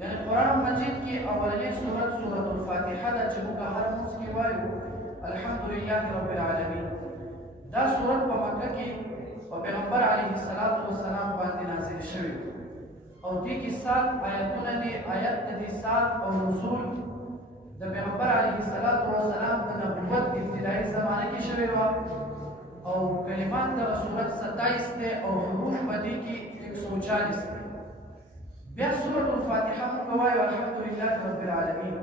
یعنی قرآن مجید کې اولنې سورت سورت الفاتحه ده چې موږ هر مونځ کې وایو الحمدلله رب العالمین. دا سورت په مکه کې په پیغمبر علیه السلام باندې نازل شوی او دې کې 7 آیتونه دي. آیت دې 7 او نزول د پیغمبر علیه السلام د نبوت ابتدایي زمانه کې شوی و او کلمات د سورت 27 دي او حروف په دې کې 140 دي. بیا سورت الفاتحه موږ وایو الحمدلله رب العالمین.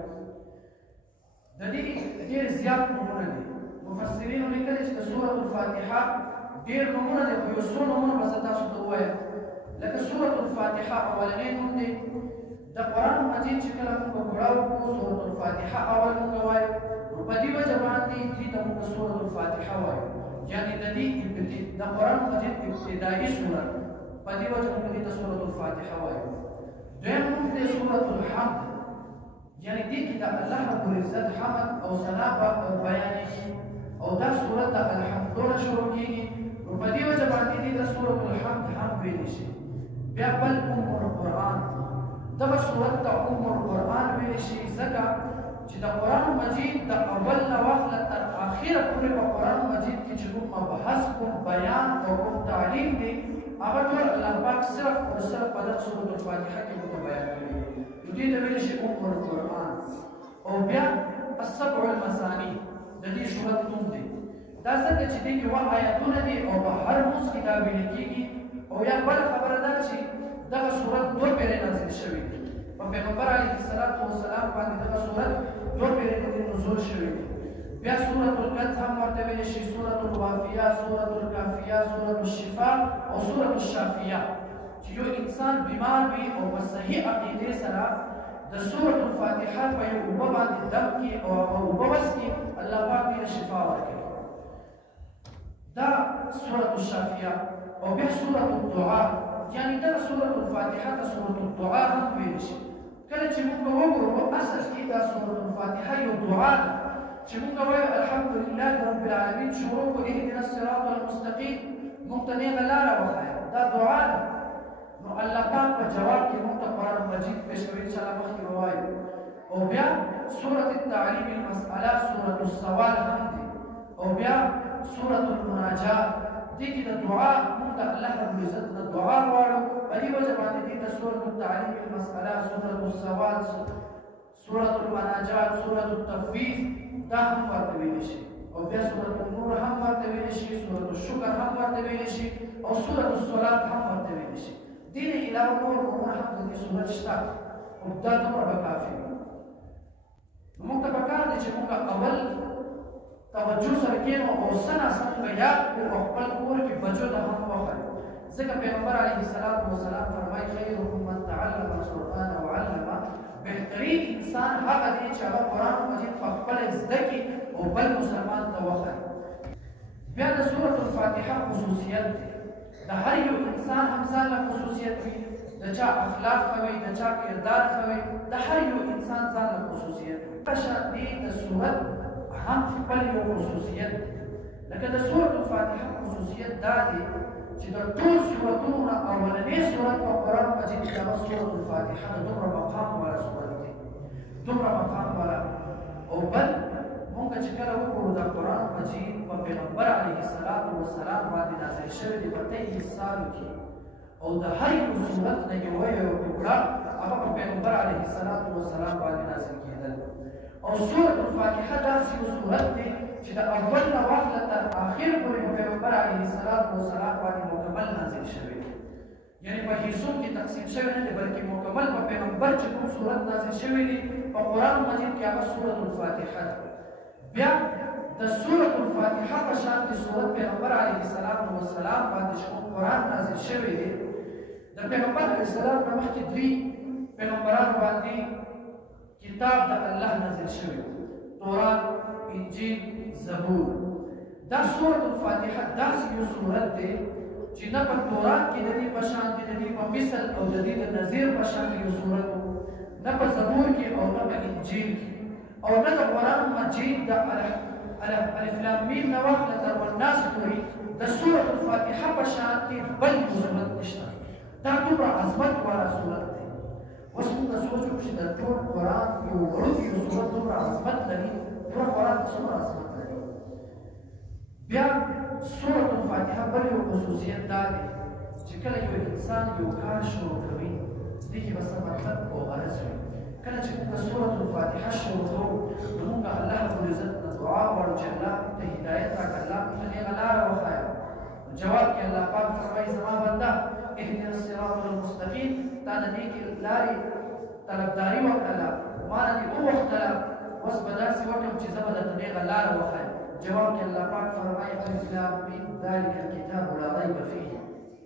د دې ډېر زیات نومونه دي. مفسرینو لیکلي چې د سورت الفاتحه ډېر نومونه دي، خو یو څو نومونه به زه تاسو ته ووایم. لکه سورت الفاتحه اولنی نوم دی. د قرآن مجید چې کله موږ پوره وکړو سورت الفاتحه اول موږ وایو، نو په دې وجه باندې دې ته موږ سورت الفاتحه وایو، یعنې د دې د قرآن مجید ابتدایي سورت، په دې وجه موږ دې ته سورت الفاتحه وایو. دویم نوم دی سورت الحمد، یعنې دې کې د الله رب العزت حمد او ثنا بیانېږي او دا سورت د الحمدونه شروع کېږي، نو په دې وجه باندې دې ته سورت الحمد هم ویلی شي. بیا بل القرآن، دغه سورت ته القرآن ویلی شي ځکه چې د قرآن مجید د اول نه واخله تر اخره پورې په قرآن مجید کې چې کوم مبحث، کوم بیان او کوم تعلیم دی، هغه ټول الله پاک صرف او صرف په دغه سورت الفاتحه کې موږ بیان کړي. نو دې ته ویلی شي القرآن. او بیا السبع المثاني د دې سورت نوم دی. دا ځکه چې دې کې 7 آیتونه دي او په هر مونځ کې دا ویل کېږي. او یا بله خبره ده چې دغه سورت 2 پیرې نازل شوي دي. په پیغمبر علیه السلام باندې دغه سورت 2 پیرې نزول شوي دي. بیا سورت الکنز هم ورته ویلی شي، سورت الوافیه، سورت الکافیه، سورت الشفا او سورت الشافیه. چې یو انسان بیمار وي او په صحیح عقیدې سره د سورت الفاتحه په یو اوبه باندې دم کړي او هغه اوبه وڅښي، الله پاک دې شفا ورکوي. دا سورت الشافیه. او بیا سورت الدعاء، یعنې دا سورت الفاتحه ته سورت الدعاء هم ویلی شي. کله چې موږ وګورو اصل کې دا سورت الفاتحه یو دعا ده چې موږ وایو الحمدلله رب العالمین، شروع کو اهدنا الصراط المستقیم، موږ ته نیغه لاره وښایه، دا دعا ده. نو الله پاک په جواب کې موږ ته قرآن مجید پیش کوي، انشاءالله مخکې به وایو. او بیا سورت التعلیم المسأله، سورت السوال هم دی. او بیا سورت المناجات، دې کې د دعا موږ د الله رب العزت نه دعا غواړو، په دې وجه باندې دې ته سورت التعلیم المسأله، سورت السوال، سورت المناجات، سورت التفویض دا هم ورته ویلی شي. او بیا سورت النور هم ورته ویلی شي، سورت الشکر هم ورته ویلی شي او سورت الصلات هم ورته ویلی شي. دې نه علاوه نور نومونه هم د دې سورت شته، او دا دومره به کافي وي. موږ ته پکار دی چې موږ اول توجه سره کېنو او سنه څنګه یاد کړو او خپل کور کې بچو ته هم وښایو. ځکه پیغمبر علیه السلام فرمایي خیرکم من تعلم القرآن وعلمه، بهترین انسان هغه دی چې هغه قرآن مجید په خپله زده کړي او بل مسلمان ته وښایي. بیا د سورت الفاتحه خصوصیت دی. د هر یو انسان هم ځان له خصوصیت وي، د چا اخلاق ښه وي، د چا کردار ښه وي، د هر یو انسان ځان له خصوصیت وي. په شان دې د سورت هم خپل یو خصوصیت دی. لکه د سورت الفاتحه خصوصیت دا دی چې د ټول سورتونو نه اولنی سورت په قرآن مجید کې هغه سورت الفاتحه د دومره مقام والا سورت دی، دومره مقام والا. او بل مونږ چې کله وګورو د قرآن مجید په پیغمبر علیه السلام باندې نازل شوی دی په 23 سالو کې، او د هر یو سورت نه یو ټوکړه هغه په پیغمبر علیه السلام باندې نازل کېدل. او سورت الفاتحه داسې یو سورت دی چې د اول نه واخله تر اخر پورې په پیغمبر علیه السلام باندې مکمل نازل شوی دی. یعنې په حصو کې تقسیم شوی نه دی، بلکې مکمل په پیغمبر چې کوم سورت نازل شوی دی په قرآن مجید کې هغه سورت الفاتحه ده. بیا د سورت الفاتحه په شان د سورت پیغمبر علیه السلام باندې چې کوم قرآن نازل شوی دی، د پیغمبر علیه السلام نه مخکې 3 پیغمبرانو باندې کتاب د الله نازل شوی، تورات، انجیل، زبور. دا سورت الفاتحه داسې یو سورت دی چې نه په تورات کې د دې په شان دی، د دې په مثل او د دې د نظیر په شان یو سورت، نه په زبور کې او نه په انجیل کې، او نه د قرآن مجید د الف لام میم نه واخله تر والناس پورې د سورت الفاتحه په شان بل یو سورت نشته. دا دومره عظمت والا سورت دی. اوس موږ سوچ وکړو چې د ټول قرآن یو وړوکی یو سورت دومره عظمت لري، ټول قرآن څومره عظمت لري. بیا سورة الفاتحه بل یو خصوصیت دا دی چې کله یو انسان یو کار شروع کوي دې کې به څه مطلب او غرض وي. کله چې موږ سورة الفاتحه شروع کوو نو موږ الله رب العزت نه دعا غواړو چې الله موږ ته هدایت راکړه، الله موږ ته نیغه لاره وښایه. جواب کې الله پاک فرمایي زما بنده اهدنا الصراط المستقیم، تا د نیکې لارې طلبداري وکړله، ما نه دې وغوښتله، اوس به داسې وکړم چې زه به درته نیغه لاره وښایم. جواب کې الله پاک فرمایي الف لام میم ذلک الکتاب لا ریب فیه،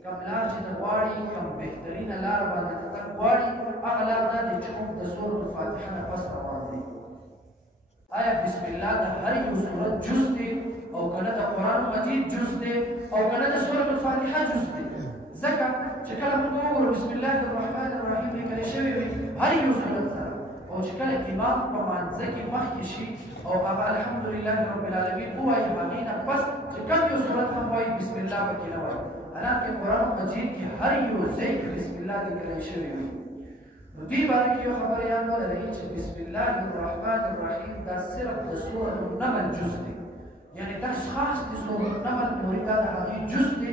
کوم لار چې ته غواړې، کوم بهترینه لار باندې ته تګ غواړې، هغه لار دا دی چې موږ د سورة الفاتحه نه پس روان دي. آیا بسم الله د هر یو سورت جز دی او کنه د قرآن مجید جز دی او کنه د سورة الفاتحه جز دی؟ ځکه چې کله موږ وګورو بسم الله الرحمن الرحیم لیکل شوی وي هر یو سورت سره، او چې کله امام په مانځه کې مخکې شي او هغه الحمدلله رب العالمین ووایي، هغې نه پس چې کوم یو سورت هم وایي بسم الله پکې نه وایي. حالانکه قرآن مجید کې هر یو ځای کې بسم الله لیکلی شوی وي. نو دې باره کې یو خبره یاد ولرئ چې بسم الله الرحمن الرحیم دا صرف د سورة النمل جز دی، یعنی دا خاص د سورة النمل پورې دا د هغې جز دی،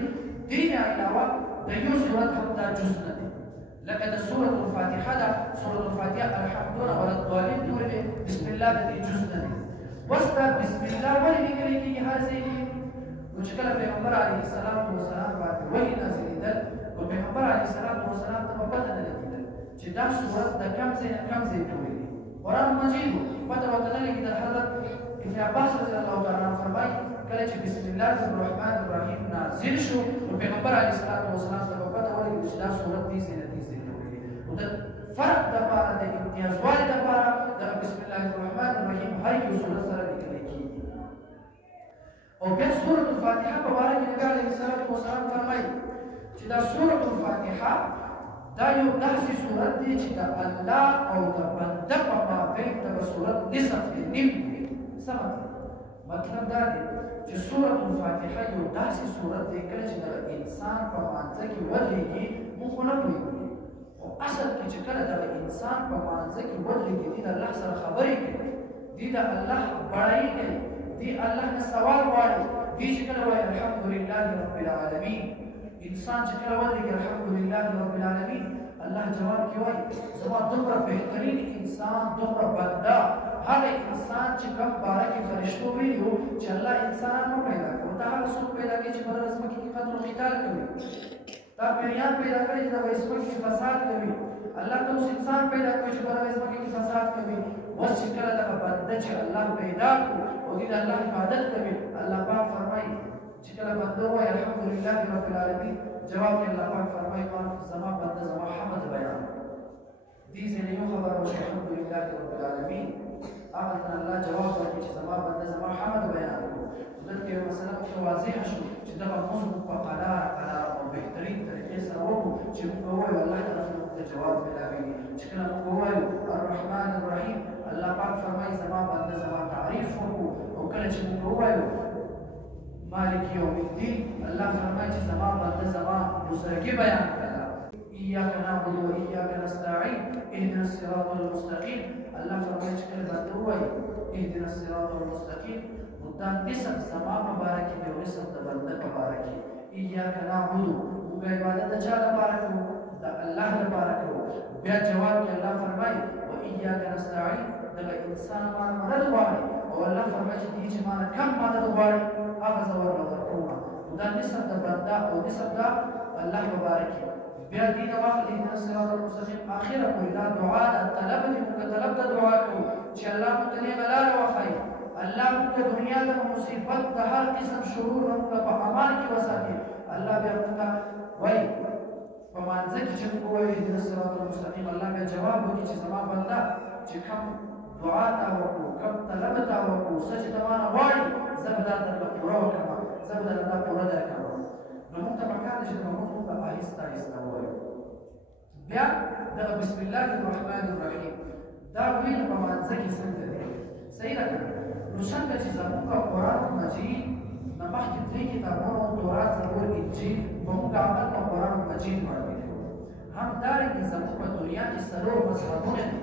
دې نه علاوه د یو سورت هم دا جز نه دی. لکه د سورة الفاتحه ده، سورة الفاتحه الحمدونه ولا الضالین پورې بسم الله د دې جز نه دی. اوس دا بسم الله ولې لیکلی کېږي هر ځای کې؟ نو چې کله پیغمبر علیه السلام باندې وحي نازلېدل، نو پیغمبر علیه السلام ته په پته نه لګېدل چې دا سورت د کوم ځای نه کوم ځای پورې دی. قرآن مجید و پته ورته نه لګېدل. حضرت ابن عباس رضی الله تعالی عنه فرمایي کله چې بسم الله الرحمن الرحیم نازل شو نو پیغمبر علیه السلام ته په پته ولګېدل چې دا سورت دې ځای نه دې ځای پورې دی. نو د فرق دپاره د امتیازوالي دپاره د بسم الله الرحمن الرحیم هر یو سورت سره لیکلی کېږي. او بیا سورة الفاتحه په باره کې نبي علیه السلام فرمایي چې دا سورة الفاتحه دا یو داسې سورت دی چې د الله او د بنده په مابین دغه سورت نصف دی، نیم دی. څه مطلب دا دی چې سورة الفاتحه یو داسې سورت دی کله چې د انسان په مانځه کې ودرېږي موږ خو نه پوهېږو، خو اصل کې چې کله دغه انسان په مانځه کې ودرېږي دی د الله سره خبرې کوي، دی د الله بړایي کوي، دی الله نه سوال غواړي، دی چې کله وایي الحمدلله رب العالمین، انسان چې کله ودرېږي الحمدلله رب العالمین، الله جواب کې وایي زما دومره بهترین انسان، دومره بنده، هغه انسان چې کوم باره کې فرشتو ویلي وو چې الله انسانان نه پیدا کړو، دا هغه څوک پیدا کړي چې په دغه ځمکې کې قتل و قتال کوي، دا پیریان پیدا کړي چې دغه ځمکې کې فساد کوي، الله ته اوس انسان پیدا کړي چې په دغه ځمکې کې فساد کوي. اوس چې کله دغه بنده چې الله پیدا کړو او دې د الله عبادت کوي، الله پاک فرمایي چې کله بنده وایي الحمدلله رب العالمین، جواب کې الله پاک فرمایي زما بنده زما حمد بیان. دې ځینې یو خبره وشي الحمدلله رب العالمین، هغه ته الله جواب ورکړي چې زما بنده زما حمد بیان کړو. دلته یو مسله موږ واضحه شو چې دغه لمونځ موږ په قرار او بهترین طریقې سره وکړو چې موږ ووایو الله طرف نه موږ ته جواب ملاوي. چې کله موږ ووایو الرحمن الرحیم، الله پاک فرمایي زما بنده زما تعریف وکړو، او کله چې موږ ووایو مالک یوم الدین، الله فرمایي چې زما بنده زما بزرګي بیان کړله. ایاک نعبد و ایاک نستعین اهدنا الصراط المستقیم، الله فرمایي چې کله بنده ووایي اهدنا الصراط المستقیم، نو دا نسب زما په باره کې دی او نسب د بنده په باره کې. ایاک نعبد، موږ عبادت د چا لپاره کوو؟ د الله لپاره کوو. بیا جواب کې الله فرمایي و ایاک نستعین، دغه انسان مانه مدد غواړي او الله فرمایي چې دې چې مانه کم مدد غواړي هغه زه ورله ورکوم. دا نسب د بنده او نسب د الله په باره کې. بیا دې نه واخلې اهدنا الصراط المستقیم اخره پورې دا دعا ده، طلب دې موږ طلب ته دعا کوو چې الله موږ ته نیغه لاره وښایي، الله موږ ته دنیا د مصیبت د هر قسم شرور نه موږ په امان کې وساتي. الله بیا موږ ته وایي په مانځه کې چې موږ ووایو اهدنا الصراط المستقیم، الله بیا جواب وکړي چې زما بنده چې کوم دعا ته وکړو، کوم طلب ته وکړو، څه چې ته مانه غواړي زه به دا درله پوره وکړم، زه به درله دا پوره درکړم. نو موږ ته پکار ده چې د لمونځ موږ آهسته آهسته ووایو. بیا دغه بسم الله الرحمن الرحیم دا ویل په مانځه کې څنګه دی؟ صحیح ده که نو څنګه چې زموږ قرآن مجید نه مخکې درې کتابونه وو، تورات، زبور، انجیل، به موږ عمل په قرآن مجید باندې کوو. همدارنګه زموږ په دنیا کې څلور مذهبونه دي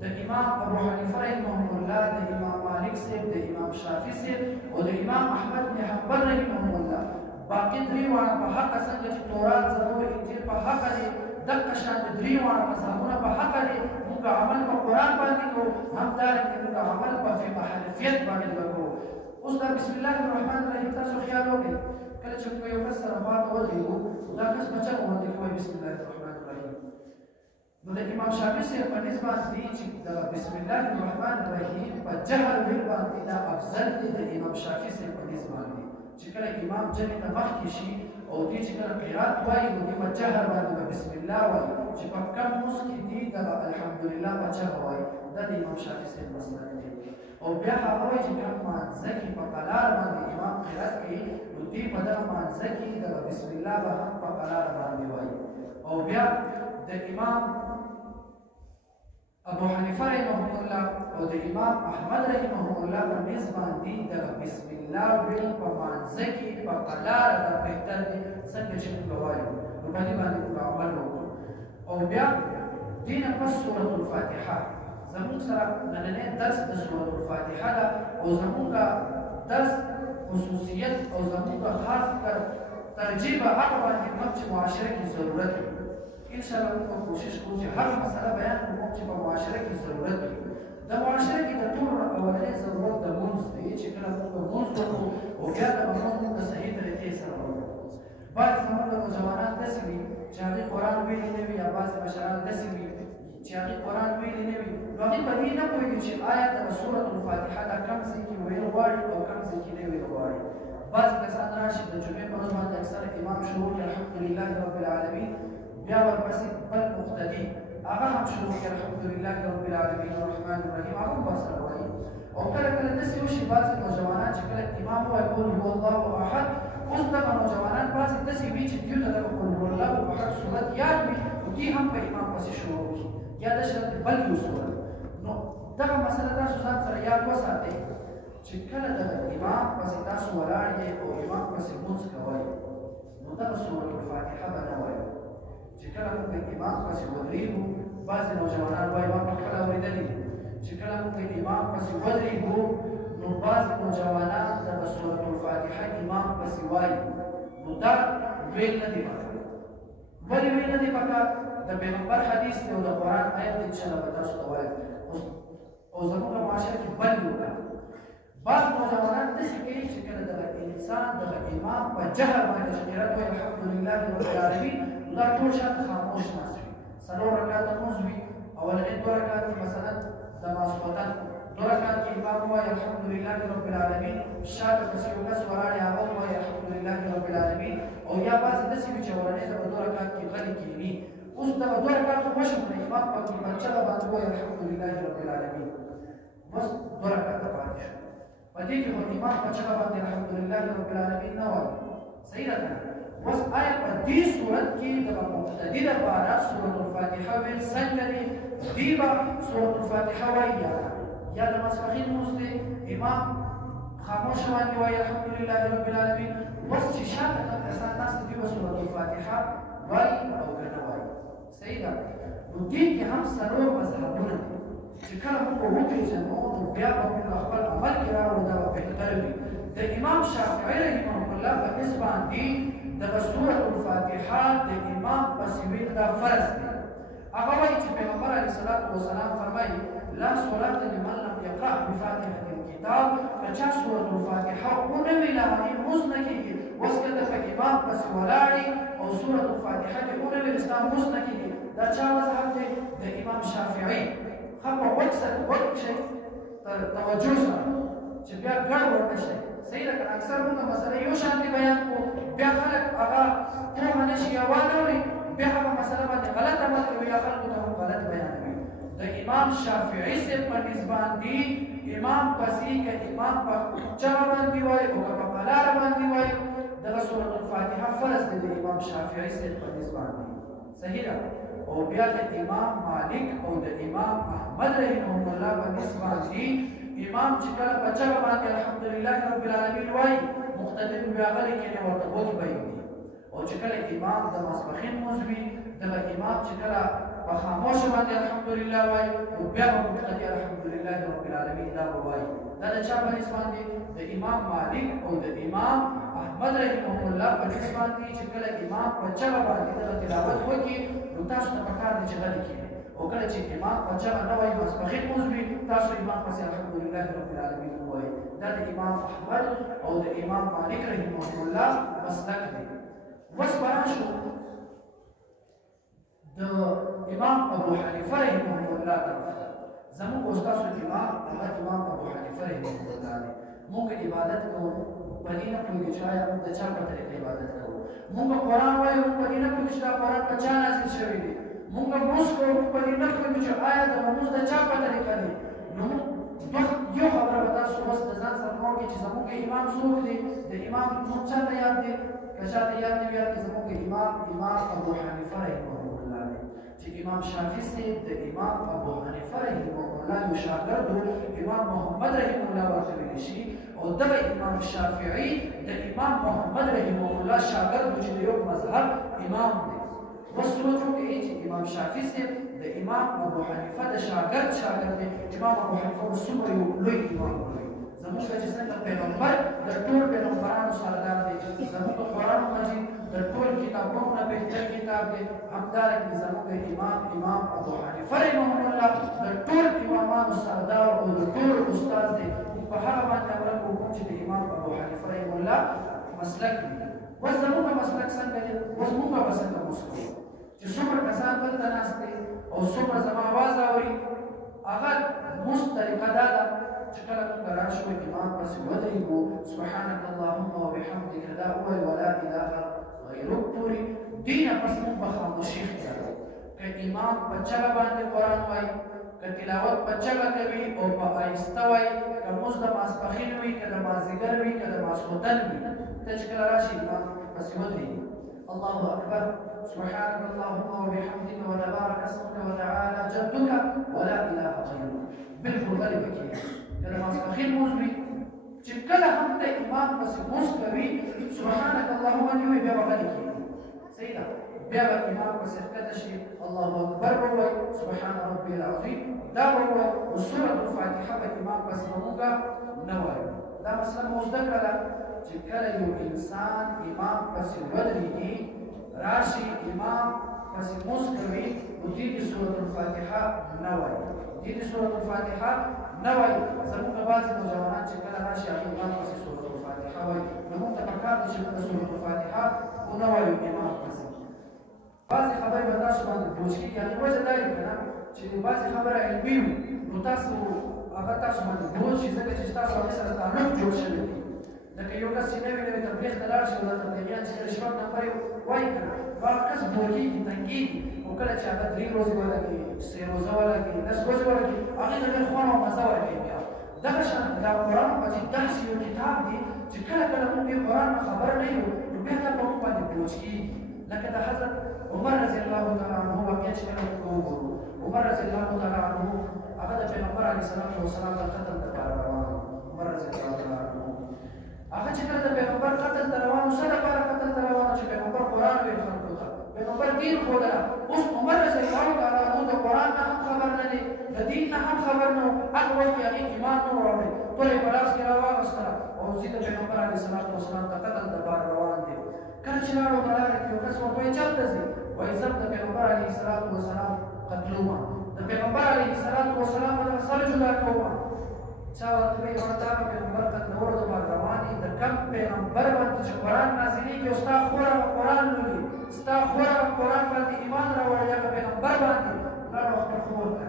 د امام ابو حنیفه رحمه الله، د امام مالک صاحب، د امام شافعي صاحب او د امام احمد بن حنبل رحمه الله. باقي درې واړه په حق څنګه چې تورات، زبور، انجیل په حق دي، دغه شان د درې واړه مذهبونه په حق دي. موږ عمل په قرآن باندې کوو، همدارنګه موږ عمل په فقه حنفیت باندې وکړو. اوس دا بسم الله الرحمن الرحیم تاسو خیال وکړئ، کله چې موږ یو کس سره خواته ودرېږو دا کس په چغه باندې کوي بسم الله الرحمن الرحیم. نو د امام شافعي صاحب په نسبت باندې چې د بسم الله الرحمن الرحیم په جهر ویل باندې دا افضل دی د امام شافعي صاحب په نسبت باندې. چې کله امام جمع ته مخکې شي او دې چې کله قرات وایي نو دې په جهر باندې به بسم الله وایي، چې په کم موس کې دې د الحمدلله په جهر وایي. دا د امام شافعي صاحب مسلک دی. او بیا هغه وایي چې کوم مانځه کې په قلار باندې امام قرات کوي نو دې په دغه مانځه کې د بسم الله به هم په قلار باندې وایي. او بیا د امام ابو حنیفه رحمه الله او د امام احمد رحمه الله په نسبت باندې د بسم الله ویل په مانځه کې په قلار دا بهتر دی څنګه چې موږ وایو. نو په دې باندې موږ عمل وکړو. او بیا دې نه پس سورة الفاتحه زموږ سره نننی درس د سورة الفاتحه ده او زموږ درس خصوصیت او زموږ خاص ترجیح به هغه باندې کوم چې معاشره کې ضرورت وي. ان شاء الله موږ کوشش کوو چې هر مسله بیان کوو چې په معاشره کې ضرورت وي. د معاشره کې د ټولو اولنی ضرورت د مونځ دی چې کله موږ مونځ وکړو او بیا د مونځ موږ د صحیح طریقې سره وکړو. بعضې زموږ نوجوانان داسې وي چې هغې قرآن ویلي نه وي، یا بعضې مشران داسې وي چې هغې قرآن ویلي نه وي، نو هغې په دې نه پوهېږي چې آیا د سورة الفاتحه دا کم ځای کې ویل غواړي او کم ځای کې نه ویل غواړي. بعضې کسان راشي د جمعې په ورځ باندې اکثر امام شروع کړي الحمدلله رب العالمین، بیا ورپسې بل مقتدي هغه هم شروع کړي الحمدلله رب العالمین الرحمن الرحیم، هغه هم ورسره وایي. او کله کله داسې وشي بعضې نوجوانان چې کله امام ووایي قل هو الله احد، اوس دغه نوجوانان بعضې داسې وي چې دوی ته دغه قل هو الله احد صورت یاد وي نو دوی هم په امام پسې شروع کړي یا د شرط بل یو صورت. نو دغه مسله تاسو ځان سره یاد وساتئ چې کله د امام پسې تاسو ولاړ یې او امام پسې لمونځ کوئ نو دغه سورة الفاتحه به نه وایئ. چې کله موږ امام پسې ودرېږو بعضې نوجوانان وایي ما پخپله اورېدلي چې کله موږ امام پسې ودرېږو نو بعضې نوجوانان دغه سورة الفاتحه امام پسې وایي. نو دا ویل نه دي پکار. ولې ویل نه دي پکار؟ د پیغمبر حدیث دی او د قرآن آیت دی انشاءالله به تاسو ته وایم. او زموږ معاشره کې بل یو کار بعض نوجوانان داسې کوي چې کله دغه انسان دغه امام په جهر باندې چې قرات وایي الحمدلله رب العالمین نو دا ټول شاته خاموش ناست وي. څلور رکعاته لمونځ وي، اولنۍ دوه رکعات مثلا د ماسخوتن دوه رکعات کې امام وایي الحمدلله رب العالمین، شاته پسې یو کس ولاړ دی هغه وایي الحمدلله رب العالمین. او یا بعضې داسې وي چې اولنۍ دغه دوه رکعات کې غلي کښېني، اوس دغه دوه رکعات خو وشو نو امام پکې په چغه باندې وایي الحمدلله رب العالمین، بس دوه رکعاته پاتې شو. په دې کې خو امام په چغه باندې الحمدلله رب العالمین نه وایي. صحیح ده که نه؟ بس آیا په دې صورت کې د مقتدي لپاره سورة الفاتحه ویل څنګه دی؟ دی به سورة الفاتحه وایي یا د ماسپښین لمونځ دی امام خاموشه باندې وایي الحمدلله رب العالمین، بس چې شاته کوم کسان ناست دي به سورة الفاتحه وایي او که نه وایي. صحیح ده؟ نو دې کې هم څلور مذهبونه دي چې کله موږ وپېژنو نو بیا به موږ خپل عمل کې راوړو دا به بهتر وي. د امام شافعي رحمه الله په نسبت باندې دغه سورة الفاتحه د امام پسې ویل دا فرض دی. هغه وایي چې پیغمبر علیه الصلاة والسلام فرمایي لا صلاة لمن لم یقرأ بفاتحة الکتاب، که چا سورة الفاتحه ونه ویله هغې لمونځ نه کېږي. اوس که ته په امام پسې ولاړې او سورة الفاتحه دې ونه ویلې ستا لمونځ نه کېږي. دا چا مذهب دی؟ د امام شافعي. ښه په غوږ شئ توجه سره چې بیا ګډوډ نه شئ. صحیح ده که نه؟ اکثر موږ مسله یو شانتې بیان کړو بیا خلک هغه پوهه نه شي یا وانهوري بیا هغه مسله باندې غلط عمل کوي یا خلکو ته هم غلط بیانوي. د امام شافعي صاحب په نسبت باندې امام پسې که امام په چغه باندې وایي او که په قلاره باندې وایي دغه سورة الفاتحه فرض دی د امام شافعي صاحب په نسبت باندې. صحیح ده؟ او بیا د امام مالک او د امام احمد رحمهم الله په نسبت باندې امام چې کله په چغه باندې الحمدلله رب العالمین وایي مقتدي بیا غلی کېني ورته وږي به یږدي او چې کله امام د ماسپښین لمونځ وي دغه امام چې کله په خاموشه باندې الحمدلله وایي نو بیا به مقتدي الحمدلله رب العالمین دا به وایي. دا د چا په حدیث باندې د امام مالک او د امام احمد رحمه الله په حدیث باندې چې کله امام په چغه باندې دغه تلاوت وکړي نو تاسو ته پکار دی چې غلي کړئ، او کله چې امام په چغه نه وایي ماسپښین لمونځ وي تاسو امام پسې الحمدلله رب العالمین ووایي. دا د امام احمد او د امام مالک رحمه الله مسلک دی. اوس به راشو د امام ابو حنیفه رحمه الله طرف ته. زموږ استاسو امام هغه امام ابو حنیفه رحمه الله دی. موږ عبادت کوو په دې نه پوهېږو چې آیا موږ د چا په طریقه عبادت کوو. موږ قرآن وایو موږ په دې نه پوهېږو چې دا قرآن په چا نازل شوی دی. موږ لمونځ کوو موږ په دې نه پوهېږو چې آیا د لمونځ د چا په طریقه دی. نو یو خبره به تاسو اوس د ځان سره نوټ کړئ چې زموږ امام څوک دی. د امام نوم چاته یاد دی؟ که چاته یاد نه وي یاد کړئ زموږ امام ابو حنیفه رحمه الله دی چې امام شافعي صاحب د امام ابو حنیفه رحمه الله یو شاګرد امام محمد رحمه الله ورته ویلی شي، او دغه امام شافعي د امام محمد رحمه الله شاګرد چې د یو مذهب امام دی. اوس سوچ وکړئ چې امام شافعي صاحب د امام ابو حنیفه د شاګرد دی. امام ابو حنیفه څومره یو لوی امام دی. زموږ چې څنګه پیغمبر د ټول پیغمبرانو سردار دی، زموږ قرآن مجید د ټول کتابونو نه بهتر کتاب دی. همدارنګه زموږ امام ابو حنیفه رحمه الله د ټول امامانو سردار او د ټول استاد دی. په هغه باندې عمل کوو چې د امام ابو حنیفه رحمه الله مسلک دی. اوس زموږ مسلک څنګه دی؟ اوس موږ به څنګه لمونځ کوو چې څومره کسان دلته ناست دي او څومره زما اواز اوري. هغه لمونځ طریقه دا ده چې کله موږ راشو امام پسې ودرېږو سبحانک اللهم وبحمدک دا ووایو ولا اله غیرک پورې دې نه پس موږ به خاموشي اختیاروو. که امام په چغه باندې قرآن وایي، که تلاوت په چغه کوي او په آهسته وایي، که لمونځ د ماسپښین وي، که د مازدیګر وي، که د ماسخوتن وي، ته چې کله راشي امام پسې ودرېږي الله اکبر سبحانك اللهم وبحمدك وتبارك اسمك وتعالى جدك ولا اله غيرك. بالکل غلی به کېږي. که د ماسپښین لمونځ وي چې کله هم د امام پسې لمونځ کوي سبحانک اللهم دې وایي بیا به غلی کېږي. صحیح ده؟ بیا به امام پسې ښکته شي الله اکبر به ووایي سبحان ربي العظیم دا به ووایي او سورة الفاتحه به امام پسې به موږ نه وایو. دا مثلا مو زده کړله چې کله یو انسان امام پسې ودرېږي راشي امام پسې لمونځ کوي نو دې کې سورة الفاتحه نه وایي. دې سورة الفاتحه نه وایي. زموږ بعضې نوجوانان چې کله راشي هغې امام پسې سورة الفاتحه وایي. نو موږ ته پکار دی چې موږ سورة الفاتحه ونه وایو امام پسې. بعضې خبرې به تاسو باندې بوج کېږي. هغې وجه دا وي که نه چې بعضې خبره علمي وي نو تاسو هغه تاسو باندې بوج شي ځکه چې ستاسو هغې سره تعلق جوړ شوی دی. لکه یو کس چې نوي تبلیغ ته لاړ شي او دا تبلیغیان چې کله شپږ نمبر یې وایي که نه نو هغه کس بوجېږي تنګېږي. خو کله چې هغه 3 ورځې ولګي 3 روزه ولګي 10 ورځې ولګي هغې ته ډېر خوند او مزه ورکوي. بیا دغه شان دا قرآن مجید داسې یو کتاب دی چې کله کله موږ دې قرآن نه خبر نه یو نو بیا دا په موږ باندې بوج کېږي. لکه د حضرت عمر رضی الله تعالی عنه واقعه چې کله موږ وګورو عمر رضی الله تعالی عنه هغه د پیغمبر علیه السلام د قتل لپاره روان عمر رضی الله تعالی عنه هغه چې کله د پیغمبر قتل ته روان څه لپاره قتل ته روان چې پیغمبر قرآن ویل خلکو ته پیغمبر دین ښودله. اوس عمر رضی الله تعالی عنه د قرآن نه هم خبر نه دی د دین نه هم خبر نه و. هغه وخت کې هغې ایمان نه و راوړی ټول یې په لاس کې راواغېستله او ځي د پیغمبر علیه السلام د قتل لپاره روان دی. کله چې لاړو په لاره کې یو کس ورته وایي چېرته ځي؟ وایي زه د پیغمبر علیه السلام قتلومه د پیغمبر علیه السلام به دغه سر جدا کومه. چا ورته وایي وړه تا به پیغمبر قتلولو دپاره روان یې د کوم پیغمبر باندې چې قرآن نازلېږي او ستا خور هغه قرآن لولي ستا خور هغه قرآن باندې ایمان راوړی هغه پیغمبر باندې لاړو خپل خور ته.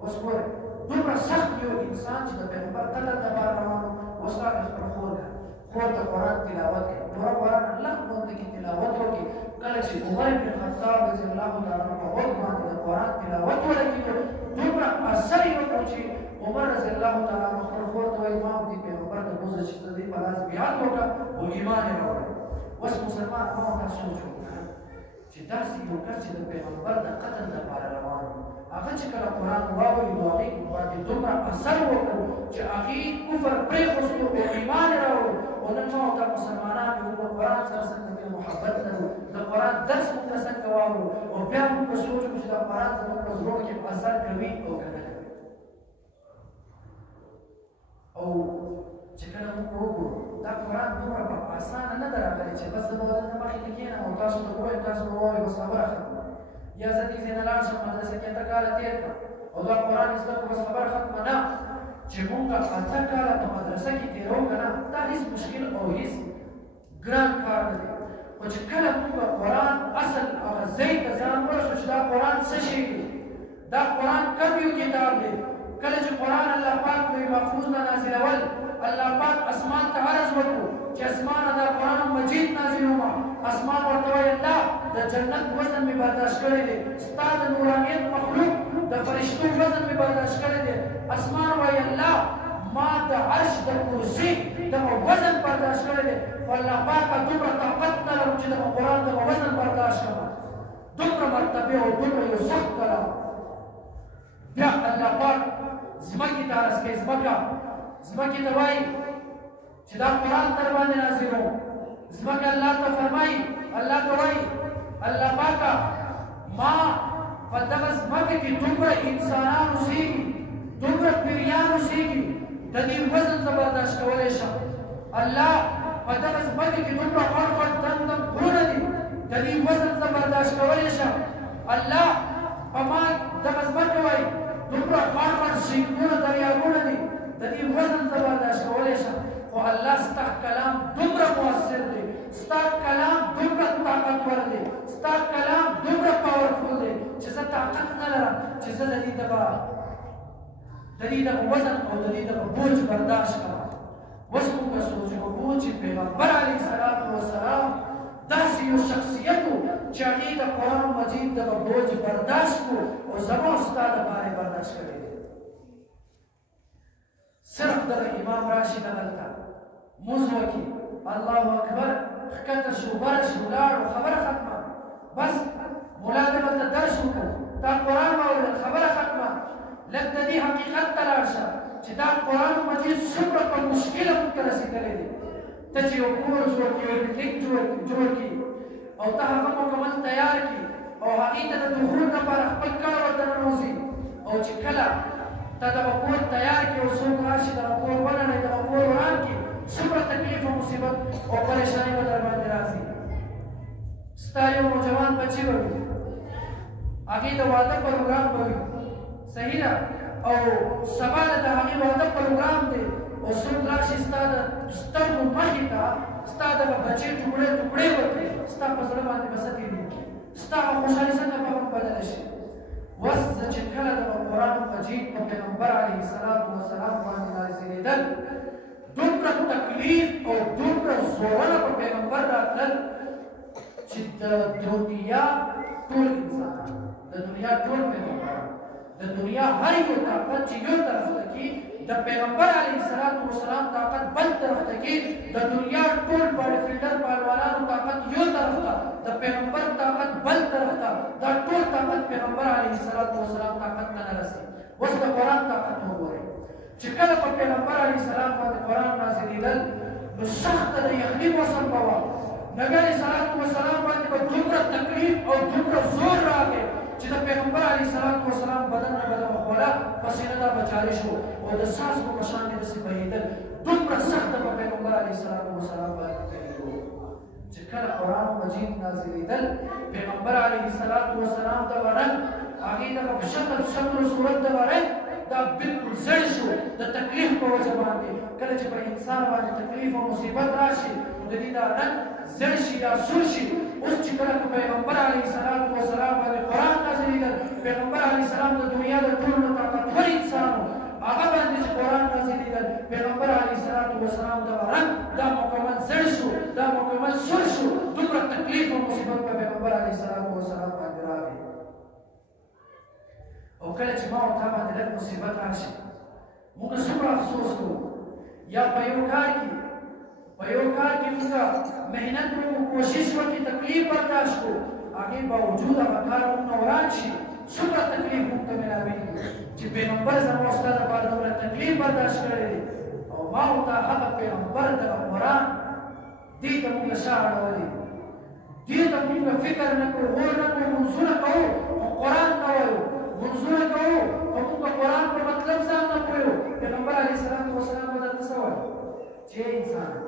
اوس ګورئ دومره سخت یو انسان چې د پیغمبر قتل دپاره روان و اوس هغه خپل خور ته خور ته قرآن تلاوت کوي. نور قرآن الله باندې کې تلاوت وکړي. کله چې عمر بن خطاب رضی الله تعالی عنه په غوږ باندې د قرآن تلاوت ولګېدو دومره اثر یې وکړ چې عمر رضی الله تعالی عنه خپل خور ته وایي ما دې پیغمبر ته بوځه چې د دې په لاس بیعت وکړه او ایمان یې راوړی. اوس مسلمان ما ورته سوچ وکړه چې داسې یو کس چې د پیغمبر د قتل لپاره روان و هغه چې کله قرآن واوري نو هغې باندې دومره اثر وکړو چې هغې کفر پرېښوستو او ایمان یې راوړو او نن ما ورته مسلمانان یو د قرآن سره څنګه مینه محبت لرو د قرآن درس موږ څنګه واورو او بیا موږ سوچ وکړو چې دا قرآن زموږ په زړونو کې اثر کوي او که نه کوي او چې کله موږ وګورو دا قرآن دومره په اسانه نه ده راغلی چې بس زه به دلته مخې ته کښېنم او تاسو ته ووایم تاسو به ووایئ بس خبره ختمه یا زه دې ځای نه لاړ شم مدرسه کې 8 کاله تېر کړم او دا قرآن زده کړو بس خبره ختمه نه چې موږ 8 کاله په مدرسه کې تېروو که نه دا هېڅ مشکل او هېڅ ګران کار نه دی خو چې کله موږ قرآن اصل هغه ځای ته ځان ورسو چې دا قرآن څه شی دی دا قرآن کوم یو کتاب دی کله چې قرآن الله پاک لوی محفوظ نه نازلول الله پاک اسمان ته عرض وکړو چې اسمانه دا قرآن مجید نازلومه اسمان ورته وایي الله د جنت وزن مې برداشت کړی دی ستا د نورانیت مخلوق د فرشتو وزن مې برداشت کړی دی اسمان وایي الله ما د عرش د کرسي دغه وزن برداشت کړی دی خو الله پاکه دومره طاقت نه لرم چې دغه قرآن دغه وزن برداشت کړم دومره مرتبه او دومره یو سخت کلام بیا الله پاک ځمکې ته عرض کوي ځمکې ته وایي چې دا قرآن در باندې نازلوم ځمکه الله ته فرمایي الله ته وایي الله پاکه ما په دغه ځمکه کې دومره انسانان اوسېږي دومره پیریان اوسېږي د دې وزن زه برداشت کولی شم الله په دغه ځمکه کې دومره غټ دم غرونه دي د دې وزن زه برداشت کولی شم الله په ما دغه ځمکه وایي دومره غټ سیندونه دریابونه دي د دې وزن زه برداشت کولی شم خو الله ستا کلام دومره مؤثر دی ستا کلام دومره طاقتور دی ستا کلام دومره پاورفول دی چې زه طاقت نه لرم چې زه د دې دغه وزن او د دې دغه بوج برداشت کړم اوس موږ سوچ وکړو چې پیغمبر علیه السلام داسې یو شخصیت و چې هغې د قرآن مجید دغه بوج برداشت کړو او زما او ستا دپاره یې برداشت کړی دی صرف دغه امام راشي دغلته مونځ وکړي الله اکبر ښکته شو بره شو ولاړو خبره ختمه بس ملا دغلته درس وکړو دا قرآن واورېدل خبره ختمه لږ د دې حقیقت ته لاړ شه چې دا قرآن مجید څومره په مشکله موږ ته رسېدلی دی ته چې یو کور جوړ کړي یو بلډینګ جوړ کړي او ته هغه مکمل تیار کړي او هغې ته د دخول لپاره خپل کار ورته ننوځي او چې کله ته دغه کور تیار کړي او څوک راشي دغه کور ونړوي دغه کور وران کړي څومره تکلیف او مصیبت او پریشاني به در باندې راځي ستا یو نوجوان بچي به وي هغې د واده پروګرام به وي صحیح ده او سبا د هغې واده پروګرام دی او څوک راشي ستا د سترګو مخې ته ستا دغه بچې ټوکړې وکړي ستا په زړه باندې به څه تېرېږي ستا هغه خوشحالي څنګه به هم بدله شي اوس زه چې کله دغه قرآن مجید په پیغمبر علیه السلام باندې نازلېدل دومره تکلیف او دومره زورونه په پیغمبر راتلل چې د دنیا ټول انسانان د دنیا ټول پیغمبران د دنیا هر یو طاقت چې یو طرف ته کي د پیغمبر علیه السلام طاقت بل طرف ته کي د دنیا ټول باډي فلډر پهلوانانو طاقت یو طرف ته د پیغمبر طاقت بل طرف ته دا ټول طاقت پیغمبر علیه السلام طاقت نه رسي اوس د قرآن طاقت وګورئ چې کله په پیغمبر علیه السلام باندې قرآن نازلېدل نو سخته د یخني موسم به وه نبي علیه السلام باندې به دومره تکلیف او دومره زور راغی چې د پیغمبر علیه السلام بدن نه به دغه خوله پسینه دا به جاري شو او د څاڅکو په شان یې داسې بهېدل دومره سخته په پیغمبر علیه السلام باندې تکلیف و چې کله قرآن مجید نازلېدل پیغمبر علیه السلام دغه رنګ هغې دغه شکل و صورت دغه رنګ دا بالکل زړ شو د تکلیف په وجه باندې کله چې په انسان باندې تکلیف او مصیبت راشي نو د دې دا رنګ زړ شي یا سور شي اوس چې کله په پیغمبر علیه السلام باندې قرآن نازلېدل پیغمبر علیه السلام د دنیا د ټولو نه طاقتور انسان و هغه باندې چې قرآن نازلېدل پیغمبر علیه السلام دغه رنګ دا مکمل زړ شو دا مکمل سور شو دومره تکلیف او مصیبت په پیغمبر علیه السلام باندې راغی او کله چې ما او تا باندې لږ مصیبت راشي موږ څومره افسوس کوو یا په یو کار کې موږ محنت وکړو کوشش وکړو تکلیف برداشت کړو هغې هغې باوجود هغه کار مونږ نه وران شي څومره تکلیف مونږ ته ملاوېږي چې پیغمبر زما ستا دپاره دومره تکلیف برداشت کړی دی او ما ورته هغه پیغمبر دغه قرآن دې ته مونږ شا اړولې دې ته مونږ فکر نه کړو غور نه کړو منځونه کوو خو قرآن نه وایو منځونه کوو خو مونږ قرآن په مطلب ځان نه پوهیو پیغمبر علیه السلام به درته څه وایي چې انسان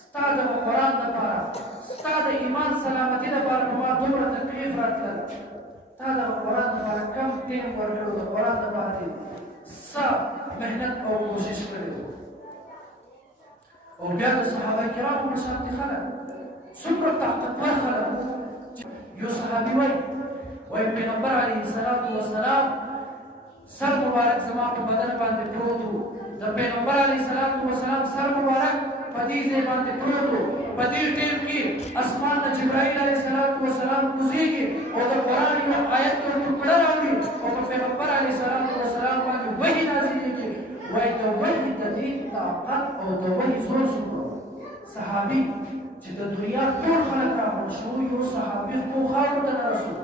ستا د قرآن دپاره ستا د ایمان سلامتي دپاره په ما دومره تکلیف راتلل تا د قرآن دپاره کم ټیم ورکړو د قرآن دپاره دې څه محنت او کوشش کړی او بیا د صحابه کرامو په شان دي خلک څومره طاقتور خلک یو صحابي وایي پیغمبر علیه السلام سر مبارک زما په بدن باندې پروت و د پیغمبر علیه السلام سر مبارک په دې ځای باندې پروت و په دې ټیم کې اسمان نه جبرائیل علیه السلام کوزیږي او د قرآن یو آیت یو ټوکړه راوړي او په پیغمبر علیه السلام باندې وحي نازلېږي وایي د وحي د دې طاقت او د وحي زور څومره صحابي چې د دنیا ټول خلک راغونډ شو یو صحابي خو خاورو ته نه رسول